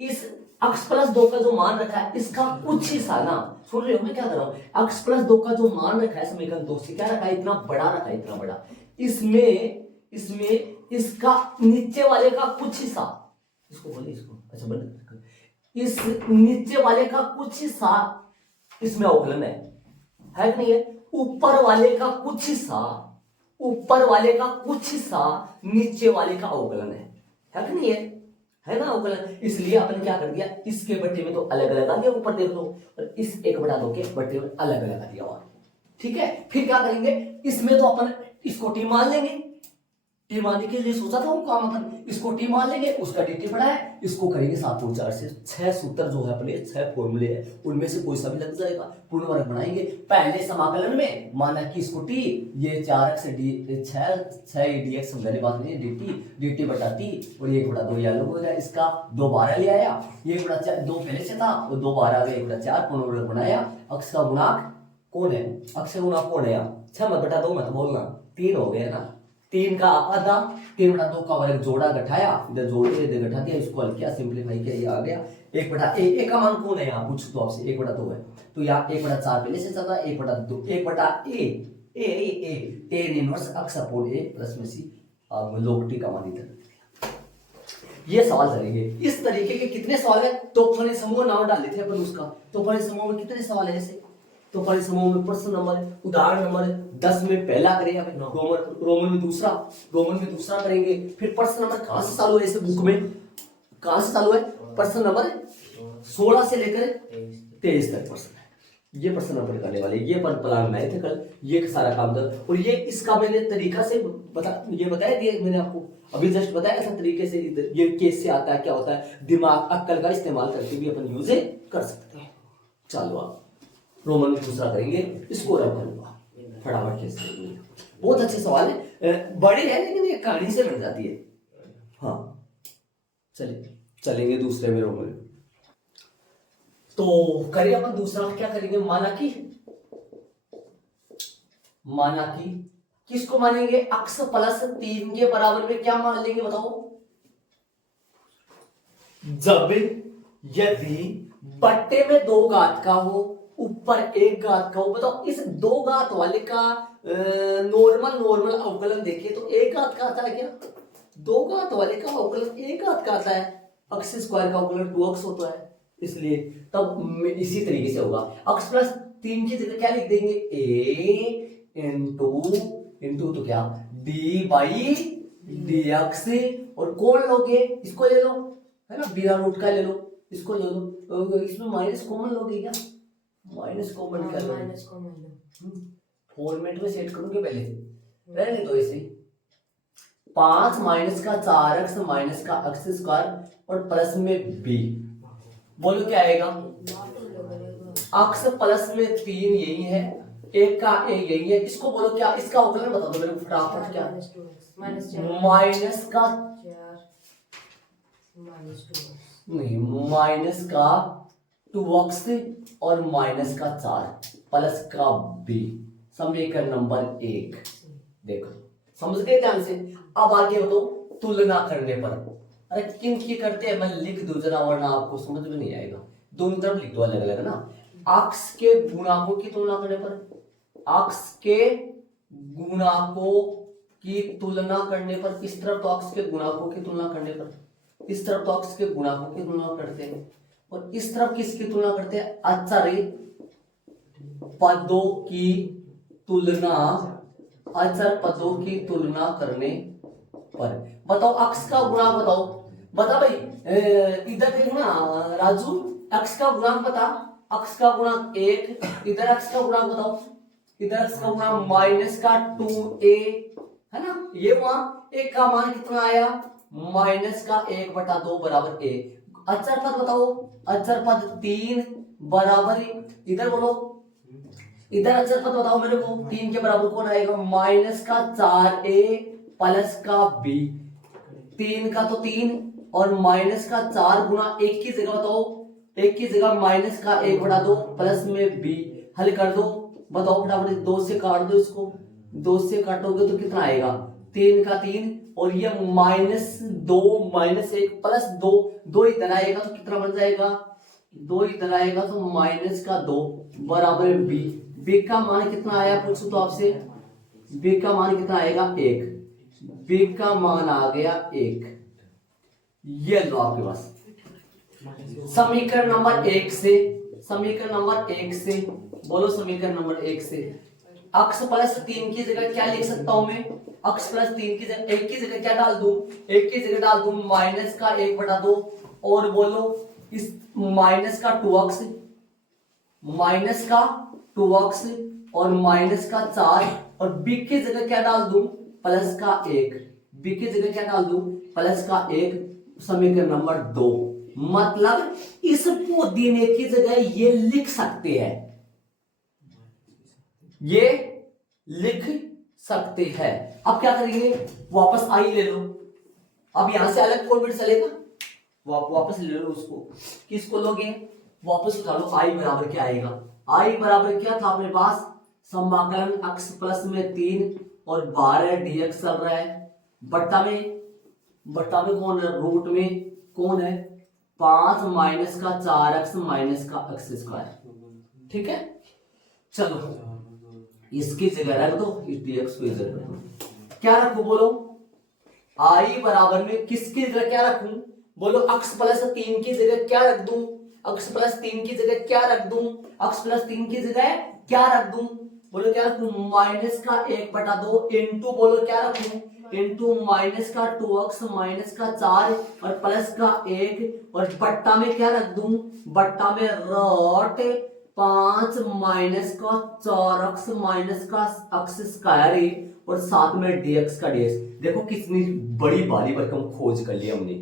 इस x प्लस 2 का जो मान रखा है इसका कुछ हिस्सा ना, सुन रहे हो मैं क्या कर रहा हूँ, x प्लस 2 का जो मान रखा है समीकरण 2 से क्या रखा है, इतना बड़ा रखा है, इतना बड़ा, इसमें इसका नीचे वाले का कुछ हिस्सा, इसको बोले इसको, अच्छा बंद कर, इस नीचे वाले का कुछ हिस्सा इसमें अवकलन है कि नहीं है, ऊपर वाले का कुछ हिस्सा, ऊपर वाले का कुछ हिस्सा नीचे वाले का अवकलन है कि नहीं है ना अवकलन। इसलिए अपन क्या कर दिया, इसके बट्टे में तो अलग अलग आ दिया, ऊपर देख लो, और इस 1/2 के बट्टे में अलग अलग आ दिया। और ठीक है, फिर क्या करेंगे, इसमें तो अपन इसको टी मान लेंगे, टी मानने के लिए सोचा था वो काम, अपन इसको टी मान लेंगे, उसका dt पड़ा है, इसको करेंगे 7/4 से। 6 सूत्र जो है अपने 6 फॉर्मूले है, उनमें से कोई सा भी लग जाएगा, पूर्ण वर्ग बनाएंगे। पहले समाकलन में माना कि इसको t, ये 4x डी 6 dx समझाने बात नहीं है, dt बटा t, और ये 1/2 ये अलग हो गया, इसका 2 12 ले आया, ये 1/2 पहले से था, और 2 12 आ गया, 1/4 पूर्ण वर्ग बनाया। अक्ष का गुणांक कौन है, अक्ष का गुणांक कौन है यहाँ, 6 मत बटा 2 मत बोलना, 3 हो गया ना, 3 का आधा, 3/2 का वर्ग जोड़ा घटाया, इधर जोड़ के इधर घटा दिया, इसको हल किया, सिंपलीफाई किया, ये आ गया 1/a का मान कौन है यहाँ पूछ तो आपसे, 1/2 है, तो यहाँ 1/4 पहले से चल रहा है, 1/2 1/a tan इनवर्स अक्ष अपॉन a प्लस में c log t का मान इधर। ये सवाल चलेंगे, इस तरीके के कितने सवाल है, तो फलन समूह नाम डाल देते हैं अपन उसका, तो फलन समूह में कितने सवाल है ऐसे, तो फलन समूह में प्रश्न नंबर उदाहरण नंबर 10 में पहला करेंगे, रोमन में दूसरा करेंगे, फिर प्रश्न नंबर कहां से चालू है इस बुक में, कहां से चालू है, प्रश्न नंबर 16 से लेकर 23 तक प्रश्न है, ये प्रश्न नंबर करने वाले, ये पर प्लान बनाए थे कल, ये सारा काम था, और ये इसका मैंने तरीका से बताया दिया मैंने आपको अभी जस्ट बताया था तरीके से, ये केस से आता है, क्या होता है, दिमाग अक्ल का इस्तेमाल करके भी अपन यूज कर सकते हैं। चलो आप रोमन में दूसरा करेंगे, इसको रब करूंगा फटाफट केस करेंगे, बहुत अच्छे सवाल है, बड़े हैं लेकिन ये कहानी से बन जाती है। हाँ चलेंगे दूसरे में रोमन, तो करिए अपन दूसरा क्या करेंगे, माना कि किसको मानेंगे, अक्ष प्लस 3 के बराबर में क्या मान लेंगे बताओ, जब यदि बट्टे में 2 घात का हो, ऊपर 1 घात का हो, बताओ इस 2 घात वाले का नॉर्मल अवकलन देखिए तो 1 घात का आता है क्या, 2 घात वाले का अवकलन 1 घात का आता है, अक्ष स्क्वायर का अवकलन 2x होता है, इसलिए तब इसी तरीके से होगा, अक्ष प्लस 3 की जगह क्या लिख देंगे, a इंटू तो क्या d बाई dx, और कौन लोगे, इसको ले लो, है ना, बिना रूट का ले लो, इसको ले लो, इसमें माइनस कॉमन लोगे क्या, माइनस कॉमन क्या लो, फॉर्मेट में सेट करूंगे पहले, रहने दो ऐसे, 5 माइनस का 4x माइनस का x स्क्वायर और प्लस में b, बोलो क्या आएगा, अक्ष प्लस में 3 यही है, 1 का a यही है, इसको बोलो क्या, इसका अवकलन बता दो मेरे को फटाफट, क्या माइनस का नहीं, माइनस का 2x और माइनस का 4 प्लस का b, समीकरण नंबर 1, देखो समझ गए ध्यान से। अब आगे बताओ तुलना करने पर, अरे किन की करते हैं मैं लिख दूं जरा, वरना आपको समझ में नहीं आएगा, दोनों तरफ लिख दो अलग अलग ना, अक्ष के गुणांकों की तुलना करने पर, अक्ष के गुणांकों की तुलना करने पर, इस तरफ तो अक्ष के गुणांकों की तुलना करने पर, इस तरफ तो अक्ष के गुणांकों की तुलना करते हैं, और इस तरफ किसकी तुलना करते हैं, अचर पदों की तुलना, अचर पदों की तुलना करने पर, बताओ अक्ष का गुणांक बता भाई, इधर देखना राजू, अक्ष का गुणांक बता, अक्ष का गुणांक 1, इधर अक्ष का गुणांक बताओ, इधर अक्ष का गुणांक माइनस का 2a, है ना, ये वहां एक का मान कितना आया, माइनस का 1/2 बराबर a, अचर पद बताओ, अचर पद 3 बराबर, इधर बोलो, इधर अचर पद बताओ मेरे को, 3 के बराबर कौन आएगा, माइनस का 4a प्लस का b, 3 का तो 3 और माइनस का 4 गुना 1 की जगह बताओ, 1 की जगह माइनस का 1/2 प्लस में b, हल कर दो, बताओ फटाफट, 2 से काट दो इसको, 2 से काटोगे तो कितना आएगा, 3 का 3 और ये -2 -1 प्लस 2 इधर आएगा तो कितना बन जाएगा, 2 इधर आएगा तो माइनस का 2 बराबर b, b का मान कितना आया पूछो तो आपसे, b का मान कितना आएगा 1, b का मान आ गया 1, ये लो आपके पास समीकरण नंबर 1 से, समीकरण नंबर 1 से बोलो, समीकरण नंबर 1 से अक्ष प्लस 3 की जगह क्या लिख सकता हूं मैं, अक्ष प्लस 3 की जगह 1 की जगह क्या डाल दूं, 1 की जगह डाल दूं माइनस का 1/2, और बोलो इस माइनस का 2x, माइनस का 2x और माइनस का 4 और b की जगह क्या डाल दूं, प्लस का 1, b की जगह क्या डाल दूं, प्लस का 1, समीकरण नंबर 2। मतलब इस पुदीने की जगह ये लिख सकते हैं, ये लिख सकते हैं। अब क्या करेंगे, वापस आई ले लो। अब यहां से अलग फॉर्मेट चलेगा, वापस ले लो उसको। किसको लोगे, वापस उठा लो। आई बराबर क्या आएगा, आई बराबर क्या था अपने पास, समाकलन x प्लस में 3 और 12 dx चल रहा है, बट्टा में कौन है, रूट में कौन है, 5 माइनस का 4x माइनस का x स्क्वायर। ठीक है, चलो इसकी जगह रख दो, इस dx को इधर रख दो। क्या रखो बोलो, आई बराबर में किसकी जगह क्या रखूं, बोलो x प्लस 3 की जगह क्या रख दूं, x प्लस 3 की जगह क्या रख दूं, x प्लस 3 की जगह क्या रख दूं, बोलो क्या रखूं, माइनस का 1/2 इंटू, बोलो क्या रखूं, इंटू माइनस का 2x माइनस का 4 और प्लस का 1 और बट्टा में क्या रख दूं, बट्टा में रॉट 5 माइनस का 4x माइनस का x स्क्वायर और साथ में dx का dx। देखो कितनी बड़ी बारी भरकम खोज कर लिया हमने,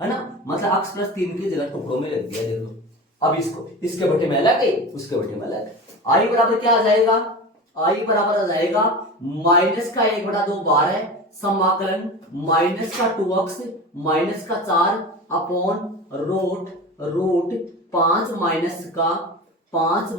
है ना। मतलब x प्लस 3 की जगह टुकड़ों में रख दिया। देखो अब इसको इसके बटे में अलग है, उसके बटे में अलग। आई बराबर क्या आ जाएगा, आई बराबर आ जाएगा माइनस का 1/2 12 समाकलन माइनस का 2x माइनस का 4 अपॉन रूट 5 माइनस का 4x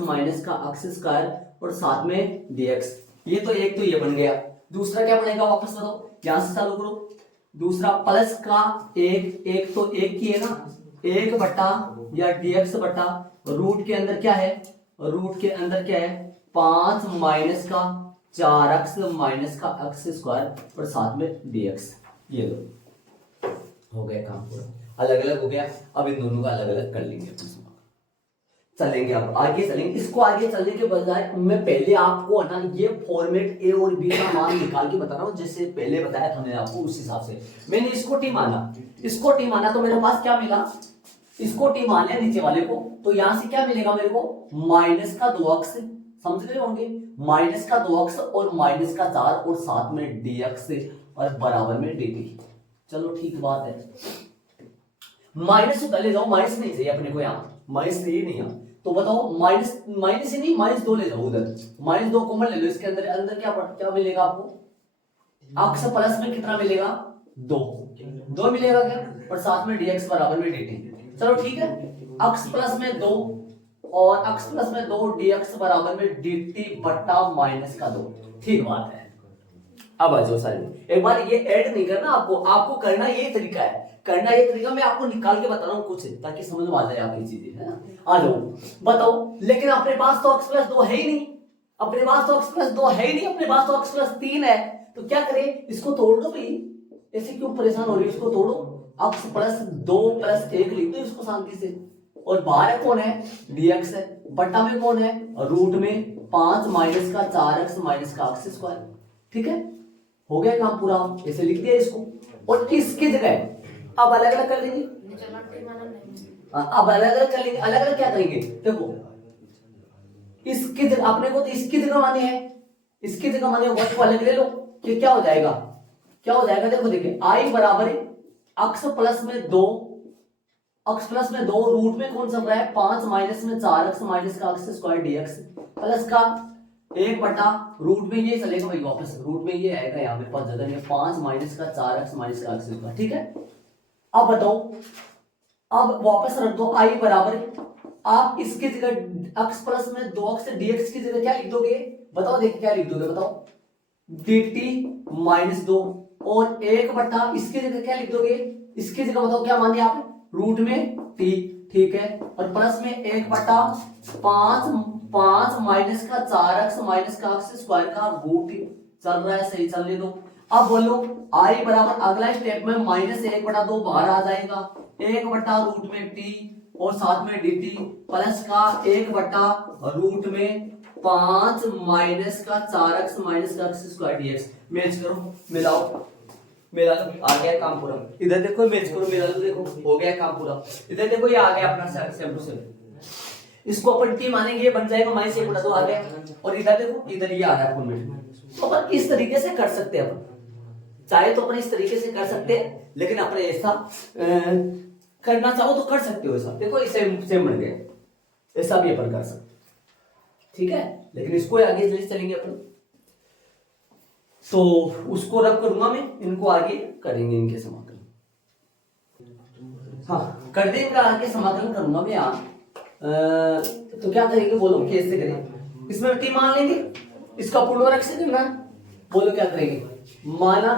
माइनस का x स्क्वायर और साथ में dx। ये तो एक तो ये बन गया, दूसरा क्या बनेगा वापस बताओ, यहां से चालू करो। दूसरा प्लस का 1 तो 1 की है ना, 1 बटा या dx बटा रूट के अंदर क्या है, रूट के अंदर क्या है 5 माइनस का 4x माइनस का x स्क्वायर और साथ में dx। ये लो हो गया काम पूरा, अलग अलग हो गया। अब इन दोनों का अलग अलग कर लेंगे, चलेंगे अब आगे चलेंगे। इसको आगे चलने के बजाय मैं पहले आपको ना ये फॉर्मेट ए और बी का मान निकाल के बता रहा हूँ, जैसे पहले बताया था मैंने आपको, उस हिसाब से मैंने इसको टी माना तो मेरे पास क्या मिला, इसको टी मान लिया नीचे वाले को, तो यहां से क्या मिलेगा मेरे को, माइनस का 2x, समझ रहे होंगे, माइनस का 2x और माइनस का 4 और साथ में dx और बराबर में dt। चलो ठीक बात है, माइनस से पहले जाओ, माइनस नहीं चाहिए अपने को, यहाँ माइनस चाहिए नहीं यहाँ, तो बताओ माइनस ही नहीं, -2 ले जाओ उधर, -2 कॉमन ले लो इसके अंदर, अंदर क्या मिलेगा आपको, x प्लस में कितना मिलेगा 2 मिलेगा क्या, और साथ में dx बराबर में dt। चलो ठीक है, x प्लस में 2 और x प्लस में 2 dx बराबर में dt बट्टा माइनस का 2। ठीक बात है। अब आ जाओ सारे, एक बार ये ऐड नहीं करना आपको करना ये तरीका है, मैं आपको निकाल के बता रहा हूँ कुछ, ताकि समझ में आ जाए आपकी चीजें, है ना। आ जाओ बताओ, लेकिन अपने पास तो x प्लस 2 है ही नहीं, अपने पास तो x प्लस 2 है ही नहीं, अपने पास तो x प्लस 3 है, तो क्या करें, इसको तोड़ दो भाई, ऐसे क्यों परेशान हो रही है, इसको तोड़ो, x प्लस 2 प्लस 1 लिख दो इसको शांति से, और बाहर कौन है dx है, बट्टा में कौन है, रूट में 5 माइनस का 4x माइनस का x स्क्वायर। ठीक है, हो गया काम पूरा, ऐसे लिख दिया इसको, और इसकी जगह अब अलग अलग कर देंगे, अब अलग अलग कर लेंगे, अलग अलग क्या करेंगे, देखो इसकी जगह अपने को तो इसकी जगह माने है, इसकी जगह माने होगा तो अलग ले लो, कि क्या हो जाएगा, देखो देखिए आई बराबर x प्लस में 2 रूट में कौन सा है 5 माइनस में 4x माइनस का x स्क्वायर dx प्लस का 1 बटा रूट में ये चलेगा भाई, वापस रूट में ये आएगा, यहाँ मेरे पास जगह नहीं है, 5 माइनस का 4x माइनस का x स्क्वायर। ठीक है, अब बताओ, अब वापस रख दो आई बराबर, आप इसकी जगह x प्लस में 2x dx की जगह क्या लिख दोगे, बताओ, देखिए क्या लिख दोगे, बताओ dt माइनस 2 और 1 बटा इसकी जगह क्या लिख दोगे, इसकी जगह बताओ क्या माने आप, रूट में t। ठीक है, और प्लस में 1 बटा 5 माइनस का 4x माइनस का x स्क्वायर का रूट चल रहा है, सही चलने दो। अब बोलो आई बराबर अगला स्टेप में -1/2 बाहर आ जाएगा, 1 बटा रूट में t और साथ में dt प्लस का 1 बटा रूट में 5 माइनस का 4x माइनस का x स्क्वायर dx। मैच करो, मिलाओ, मेरा आ गया काम पूरा, इधर देखो मैच करो, मेरा देखो हो गया काम पूरा, इधर देखो ये आ गया अपना सेम टू सेम। इसको अपन टी मानेंगे, ये बन जाएगा माइनस एक बटा दो आ गया। और इधर देखो, इधर ये आ रहा है फॉर्मेट। तो अपन इस तरीके से कर सकते हैं, अपन चाहे तो अपन इस तरीके से कर सकते हैं, लेकिन अपने ऐसा करना चाहो तो कर सकते हो ऐसा। देखो इसे सेम बन गया, ऐसा भी अपन कर सकते, ठीक है। लेकिन इसको आगे ले चलेंगे अपन, तो उसको रब करूंगा मैं, इनको आगे करेंगे इनके समाकलन। हाँ कर देंगे, आगे समाकलन करूंगा मैं यहाँ। तो क्या करेंगे बोलो, कैसे करेंगे? इसमें टी मान लेंगे, इसका पूर्णवर्ग से करना है। बोलो क्या करेंगे? माना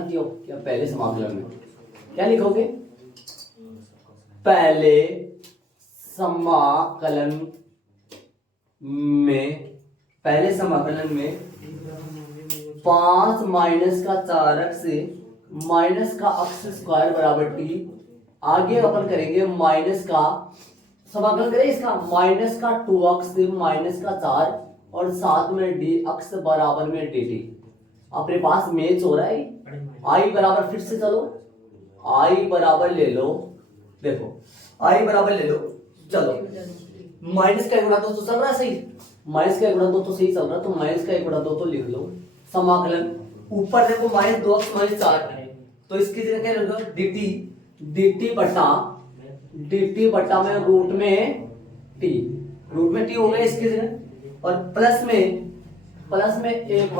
क्यों क्या पहले समाकलन में क्या लिखोगे? पहले समाकलन में 5 माइनस का 4x से माइनस का x स्क्वायर बराबर टी। आगे अपन करेंगे माइनस का समाकलन करें इसका, माइनस का 2x से माइनस का 4 और साथ में dx बराबर में dt। अपने पास मैच हो रहा है, आई बराबर, फिर से चलो आई बराबर ले लो, देखो आई बराबर ले लो, चलो माइनस का 1/2 तो चल रहा है सही, माइनस का 1/2 तो सही चल रहा है, तो माइनस का 1/2 तो लिख लो। समाकलन ऊपर देखो माइनस 2x माइनस 4, तो इसकी जगह क्या लिखोगे? dt बटा में रूट में टी हो गया इसकी जगह, और प्लस में एक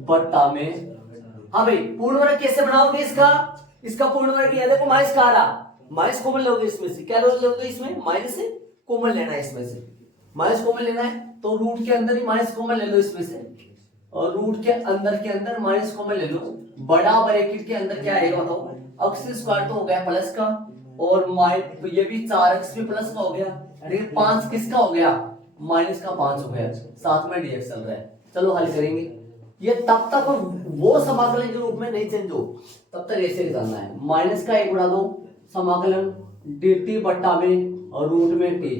बटा में। हाँ भाई पूर्ण वर्ग कैसे बनाओगे इसका पूर्ण वर्ग ये देखो, माइनस का आ रहा, माइनस कॉमन लोगे इसमें से, क्या लोगे इसमें? माइनस से कॉमन लेना है, इसमें से माइनस कॉमन लेना है, तो रूट के अंदर ही माइनस कॉमन ले लो इसमें से, और रूट के अंदर माइनस कॉमन ले लो। बड़ा ब्रैकेट के अंदर क्या आएगा बताओ? x स्क्वायर तो हो गया प्लस का, और ये भी 4x भी प्लस का हो गया, लेकिन 5 किसका हो गया? माइनस का 5 हो गया, साथ में dx चल रहा है। चलो हल करेंगे, ये तब तक वो समाकलन के रूप में नहीं चेंज हो, तब तक ऐसे ही चलना है। माइनस का 1/2 समाकलन dt बट्टा में और रूट में टी,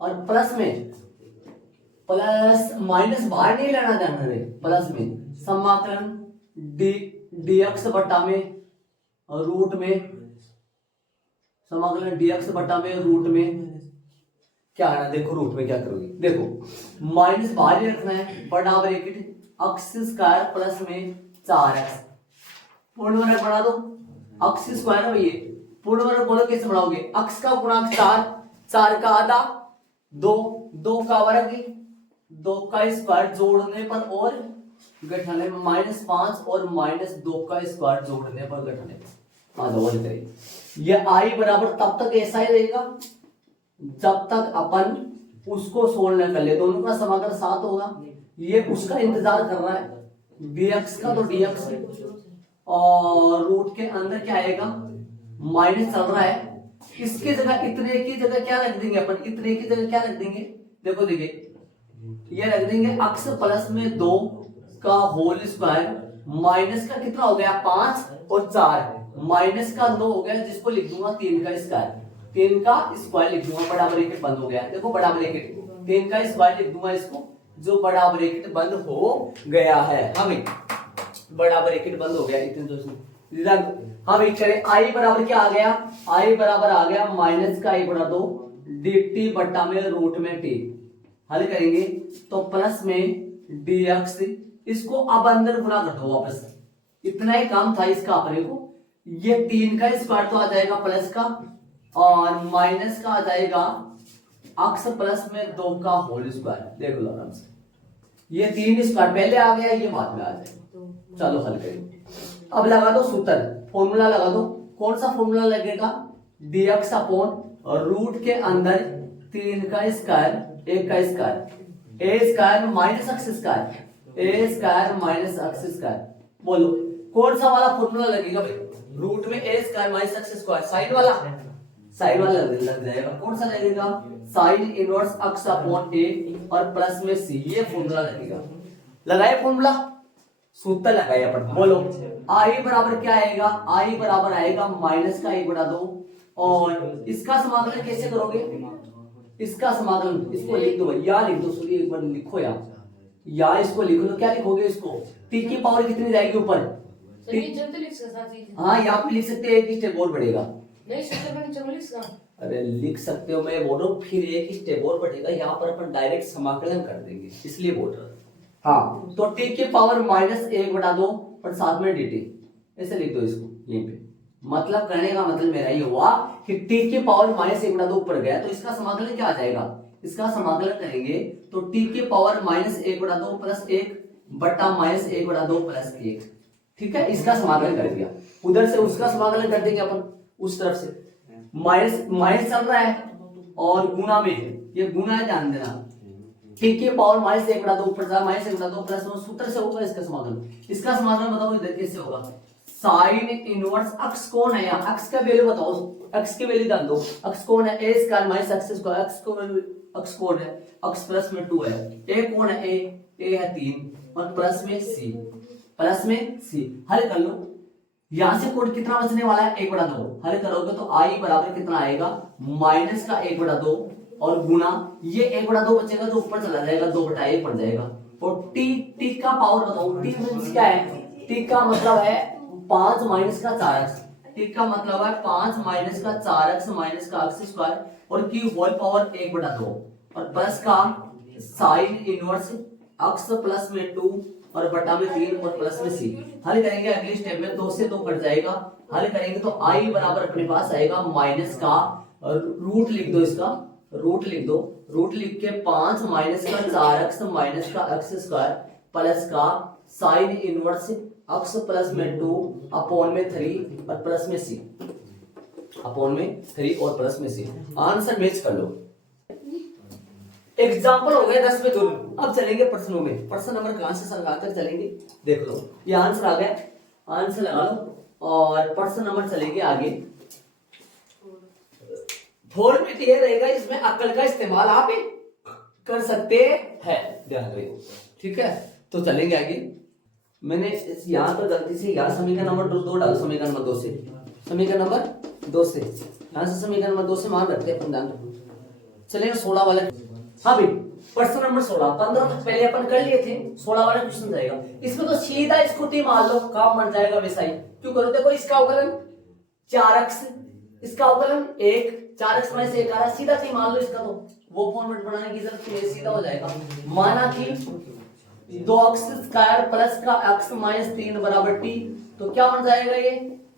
और प्लस माइनस बाहर नहीं लेना ध्यान रहे, प्लस में समाकलन dx बट्टा में और रूट में, समाकलन dx बट्टा में रूट में क्या आना, देखो रूट में क्या करोगे, देखो माइनस बाहर ही रखना है, बड़ा ब्रैकेट x स्क्वायर प्लस में 4x, पूर्ण वर्ग बना दो, x स्क्वायर है ये, पूर्ण वर्ग बोलो कैसे बनाओगे? x का गुणांक 4 का आधा 2 का वर्ग 2 का स्क्वायर जोड़ने पर और घटाने में -5 और -2 का स्क्वायर जोड़ने पर घटाने आ जाओ करें। ये i बराबर तब तक ऐसा ही रहेगा जब तक अपन उसको सोल्व न कर ले, दोनों का समाकलन 7 होगा, ये उसका इंतजार कर रहा है dx का, तो dx और रूट के अंदर क्या आएगा? माइनस चल रहा है, इसकी जगह इतने की जगह क्या रख देंगे अपन? इतने की जगह क्या रख देंगे? देखो देखिए ये रख देंगे x प्लस में 2 का होल स्क्वायर, माइनस का कितना हो गया? 5 और 4, माइनस का 2 हो गया, जिसको लिख दूंगा 3 का स्क्वायर, 3 का स्क्वायर लिख दूंगा, बड़ा ब्रैकेट बंद हो गया, देखो बड़ा ब्रैकेट 3 का स्क्वायर लिख दूंगा इसको, जो बड़ा ब्रैकेट बंद हो गया है। हाँ भाई बड़ा ब्रैकेट बंद हो गया, इतने तो हाँ भाई करें, i बराबर क्या आ गया? i बराबर आ गया माइनस का 1/2 dt बट्टा में रूट में t। हल करेंगे तो प्लस में dx, इसको अब अंदर गुना कर दो वापस, इतना ही काम था इसका अपने को। ये 3 का स्क्वायर तो आ जाएगा प्लस का, और माइनस का आ जाएगा x प्लस में 2 का होल स्क्वायर, देख लो आराम से, ये 3 स्क्वायर पहले आ गया, ये बाद में आ जाएगा। चलो हल करेंगे, अब लगा दो सूत्र, फॉर्मूला लगा दो, कौन सा फॉर्मूला लगेगा? dx अपॉन और रूट के अंदर 3 का स्क्वायर 1 का square, a square minus x square, a square minus x square. बोलो कौन सा वाला फॉर्मूला लगेगा भाई? रूट में a square minus x square, sine वाला लग जाएगा, कौन सा लगेगा? Sine inverse x upon a और प्लस में c, ये फॉर्मूला लगेगा। लगाए फॉर्मूला, सूत्र लगाए अपन। बोलो i बराबर क्या आएगा? i बराबर आएगा माइनस का 1/2, और इसका समाकलन कैसे करोगे? इसका समाकलन इसको लिख दो, या लिख दो, सॉरी एक बार लिखो यार, या इसको लिख लो, क्या लिखोगे इसको, टी की पावर कितनी जाएगी ऊपर, सर नीचे तो लिख सकता चीज हाँ यहाँ पे लिख सकते हैं, एक स्टेप और बढ़ेगा। नहीं सर मैं नीचे लिख सकता। अरे लिख सकते हो, मैं बोल रहा हूँ फिर एक स्टेप और बढ़ेगा, यहाँ पर अपन डायरेक्ट समाकलन कर देंगे इसलिए बोल रहा हूँ। हाँ तो टी की पावर -1/2 और साथ में dt, ऐसे लिख दो इसको यहीं पे। मतलब करने का मतलब मेरा ये हुआ कि टी की पावर -1/2 ऊपर गया तो इसका समाकलन क्या आ जाएगा, इसका समाकलन करेंगे तो टी की पावर -1/2 प्लस 1 बटा -1/2 प्लस 1, ठीक है, इसका समाकलन कर दिया। उधर से उसका समाकलन कर देंगे अपन, उस तरफ से माइनस चल रहा है और गुना में है, ये गुना है ध्यान देना, टी की पावर -1/2 ऊपर जा -1/2 प्लस सूत्र से होगा इसका समाकलन। इसका समाकलन बताओ इधर कैसे होगा, साइन इनवर्स अक्स कौन है, यहाँ अक्स का वैल्यू बताओ, अक्स की वैल्यू डाल दो, अक्स कौन है a square minus x square, अक्स कौन है, अक्स प्लस में 2 है, a कौन है, a है 3 और प्लस में c हल कर लो। यहां से कोण कितना बचने वाला है 1/2, हल करोगे तो i बराबर कितना आएगा माइनस का 1/2 और गुना ये 1/2 बचेगा जो ऊपर चला जाएगा 2/1 पड़ जाएगा। और t का पावर बताओ, t मींस क्या है, t का मतलब है 5 माइनस का 4x, t का मतलब है 5 माइनस का 4x माइनस का x स्क्वायर और की होल पावर 1/2 और प्लस का साइन इनवर्स x प्लस में 2 और बटा में 3 और प्लस में c। हल करेंगे अगले स्टेप में 2 से 2 कट जाएगा, हल करेंगे तो i बराबर अपने पास आएगा माइनस का रूट लिख दो, इसका रूट लिख दो, रूट लिख के 5 माइनस का 4x माइनस का x स्क्वायर प्लस का साइन इनवर्स x प्लस में 2 अपॉन में 3 और प्लस में c, अपॉन में 3 और प्लस में c। आंसर मैच कर लो। एग्जाम्पल हो गए 10 में 2। अब चलेंगे प्रश्नों में, प्रश्न नंबर कहां से लगाकर चलेंगे देख लो, ये आंसर आ गया, आंसर लगा लो और प्रश्न नंबर चलेंगे आगे। फॉर्मेट ये रहेगा, इसमें अक्ल का इस्तेमाल आप कर सकते हैं, ध्यान रखिए, ठीक है। तो चलेंगे आगे, मैंने यहाँ पर गलती से यहाँ समीकरण नंबर 2 डाला, समीकरण नंबर 2 से, समीकरण नंबर 2 से, यहाँ से समीकरण नंबर 2 से मान रखते हैं अपन। चलेगा 16 वाला, हाँ भाई प्रश्न नंबर 16, 15 तक पहले अपन कर लिए थे, 16 वाला क्वेश्चन जाएगा। इसमें तो सीधा स्कूटी मान लो, काम बन जाएगा वैसा ही, क्यों करो, देखो इसका अवकलन 4x, इसका अवकलन 1, 4x में से 1 आ रहा, सीधा टी मान लो इसका, तो वो फॉर्मेट बनाने की जरूरत नहीं है, सीधा हो जाएगा। माना कि 2x स्क्वायर प्लस का x माइनस 3 बराबर t, तो क्या बन जाएगा ये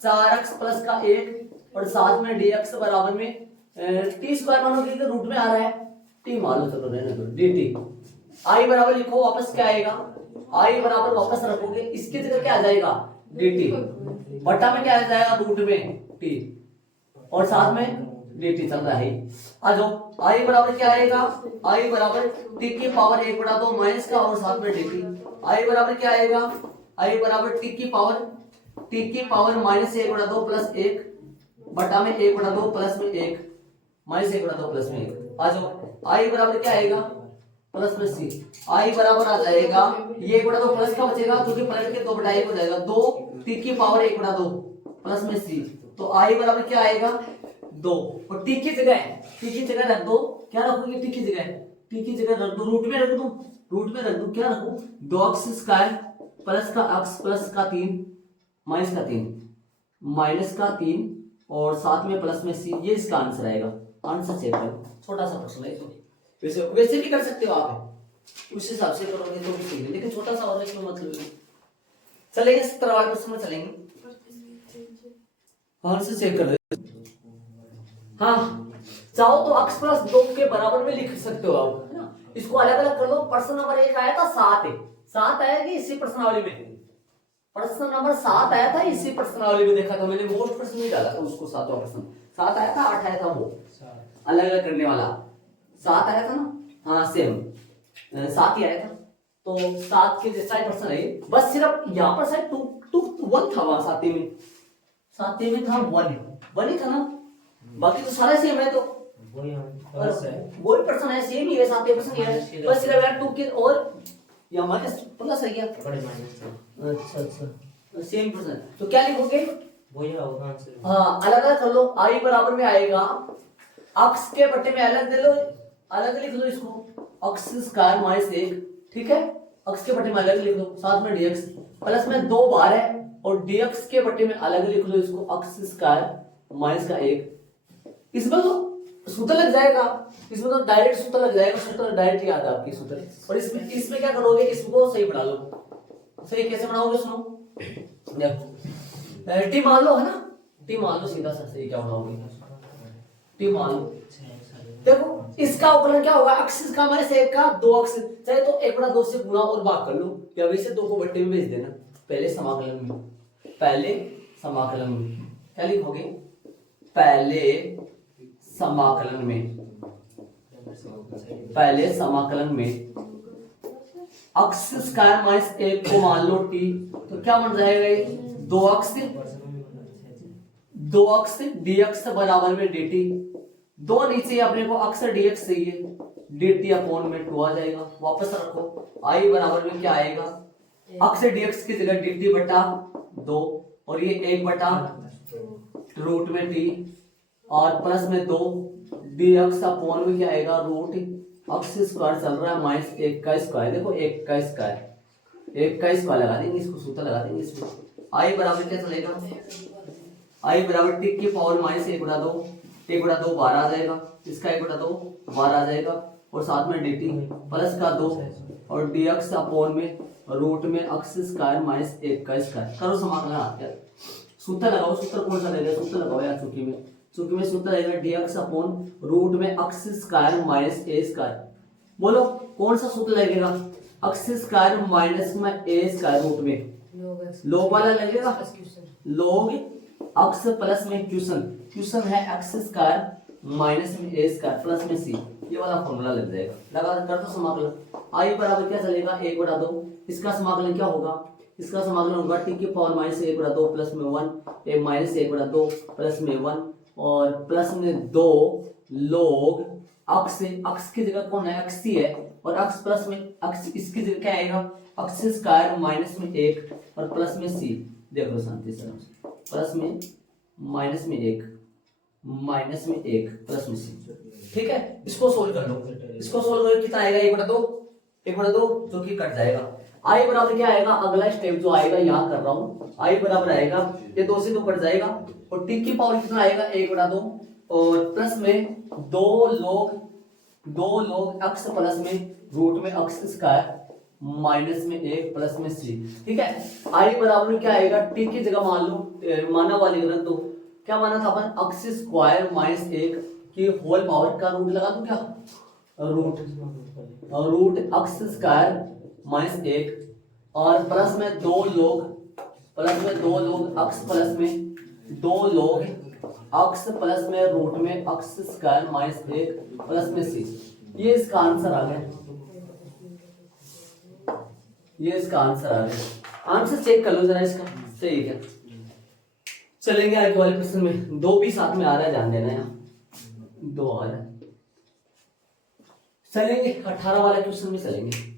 4x प्लस का 1 और साथ में dx बराबर में t स्क्वायर मानो कि रूट में आ रहा है, t मान लो, चलो रहने दो, dt। i बराबर लिखो, वापस क्या आएगा, i बराबर वापस रखोगे, इसकी जगह क्या आ जाएगा dt, बटा में क्या आ जाएगा रूट में t और साथ में dt चल रहा है। आ जाओ, i बराबर क्या आएगा, i बराबर t की पावर 1/2 माइनस का और साथ में dt, i बराबर क्या आएगा, i बराबर t की पावर माइनस 1/2 प्लस 1 बटा में 1/2 प्लस में 1 माइनस 1/2 प्लस में 1। आ जाओ, i बराबर क्या आएगा प्लस में c, i बराबर आ जाएगा ये 1/2 प्लस का बचेगा क्योंकि पलट के 2/1 हो जाएगा, 2 t की पावर 1/2 प्लस में c, तो i बराबर क्या आएगा 2 और t की जगह रख दो, क्या रखोगे t की जगह रख दो, रूट में रख दो, क्या रखूं 2x स्क्वायर प्लस का x प्लस का 3 माइनस का 3 और साथ में प्लस में c, ये इसका आंसर आएगा। आंसर चेक करो, छोटा सा प्रश्न है, वैसे भी कर सकते हो आप, उस हिसाब से करोगे तो भी सही है, लेकिन छोटा सा हो रहा है क्यों मतलब है। चलेंगे 17 वाले प्रश्न में चलेंगे, आंसर चेक कर लो। हाँ चाहो तो x प्लस 2 के बराबर में लिख सकते हो आप, है ना, इसको अलग अलग कर लो। प्रश्न नंबर 1 आया था 7 आया कि इसी प्रश्नावली में, प्रश्न नंबर 7 आया था इसी प्रश्नावली में, देखा था मैंने, मोस्ट प्रश्न नहीं डाला था उसको, 7वां प्रश्न 7 आया था, 8 आया था, वो अलग अलग करने वाला 7 आया था ना, हाँ सेम 7 ही आया था, तो 7 के जैसा ही प्रश्न है, बस सिर्फ यहाँ पर शायद 1 था, वहां 7 में था 1 ही था ना, बाकी तो सारे सेम है, तो वही प्रश्न है, सेम ही है, 7 प्रश्न ही है, बस सिर्फ यार 2 के और या माइनस प्लस है क्या, अच्छा सेम प्रश्न, तो क्या लिखोगे हाँ अलग अलग कर लो। i बराबर में आएगा x के बटे में अलग दे लो, अलग लिख लो इसको, x स्क्वायर माइनस 1, ठीक है, अक्स के पट्टे में अलग लिख दो, साथ में dx प्लस में 2 बार है और dx के पट्टे में अलग लिख लो इसको अक्स स्क्वायर माइनस का 1। इसमें तो सूत्र लग जाएगा, इसमें तो डायरेक्ट सूत्र लग जाएगा, सूत्र डायरेक्ट याद है आपकी सूत्र। और इसमें क्या करोगे, इसको सही बना लो। सही कैसे बनाओगे सुनो, देखो टी मान लो है ना, टी मान लो, सीधा सा सही क्या बनाओगे, टी मान लो। देखो इसका अवकलन क्या होगा, अक्स का माइनस 1 का 2 अक्स, चाहे तो 1/2 से गुणा और भाग कर लो या वैसे 2 को बट्टे में भेज देना। पहले समाकलन में, पहले समाकलन में क्या लिखोगे, पहले समाकलन में, पहले समाकलन में अक्स स्क्वायर माइनस 1 को मान लो टी, तो क्या बन जाएगा ये 2 अक्स dx बराबर में dt। 2 नीचे अपने को अक्स dx चाहिए, dt अपॉन में 2 आ जाएगा। वापस रखो, i बराबर में क्या आएगा, अक्स dx की जगह dt बटा 2 और ये 1 बटा रूट में t और प्लस में 2 dx अपॉन में क्या आएगा, रूट अक्स स्क्वायर चल रहा है माइनस 1 का स्क्वायर। देखो 1 का स्क्वायर लगा देंगे, इसको सूत्र लगा देंगे इसमें। i बराबर क्या चलेगा, i बराबर टी की पावर माइनस 1/2, 1/2 12 आ जाएगा, इसका 1/2 12 आ जाएगा और साथ में dt प्लस का 2 और dx अपॉन में रूट में अक्स स्क्वायर माइनस 1 का स्क्वायर। करो समाकलन हाथ क्या, सूत्र लगाओ, सूत्र कौन सा लगेगा, सूत्र लगाओ यार, चूंकि में सूत्र रहेगा dx अपॉन रूट में अक्स स्क्वायर माइनस a स्क्वायर। बोलो कौन सा सूत्र लगेगा, अक्स स्क्वायर माइनस में a स्क्वायर रूट में लोग वाला लगेगा, लोग अक्स प्लस में क्वेश्चन है एक्स स्क्वायर माइनस में a स्क्वायर प्लस में c, ये वाला फॉर्मूला लग जाएगा। लगा कर दो समाकलन, i बराबर क्या चलेगा 1/2, इसका समाकलन क्या होगा, इसका समाकलन होगा t की पावर माइनस 1/2 प्लस में 1 a माइनस 1/2 प्लस में 1 और प्लस में 2 लोग अक्स की जगह कौन है, x है और अक्स प्लस में अक्स, इसकी जगह क्या आएगा अक्स स्क्वायर माइनस में 1 और प्लस में c। देख लो शांति से, प्लस में माइनस में 1 प्लस में c, ठीक है। इसको सोल्व कर लो, इसको सोल्व करो कितना आएगा 1/2 जो कि कट जाएगा। i बराबर क्या आएगा, अगला स्टेप जो आएगा यहाँ कर रहा हूँ, i बराबर आएगा ये 2 से 2 कट जाएगा और t की पावर कितना आएगा 1/2 और प्लस में 2 लोग x प्लस में रूट में अक्स स्क्वायर माइनस में 1 प्लस में c, ठीक है। i बराबर में क्या आएगा, t की जगह मान लो माना वाली रख दो, क्या माना था अपन अक्स स्क्वायर माइनस 1 की होल पावर का रूट लगा दूं क्या, रूट अक्स स्क्वायर माइनस 1 और प्लस में 2 लोग अक्स प्लस में 2 लोग अक्स प्लस में रूट में अक्स स्क्वायर माइनस 1 प्लस में c। ये इसका आंसर आ गया, ये इसका आंसर आ गया। आंसर चेक कर लो जरा इसका, सही है। चलेंगे आगे वाले क्वेश्चन में, 2 भी साथ में आ रहा है, ध्यान देना यहाँ 2 आ रहा है। चलेंगे 18 वाले क्वेश्चन में चलेंगे।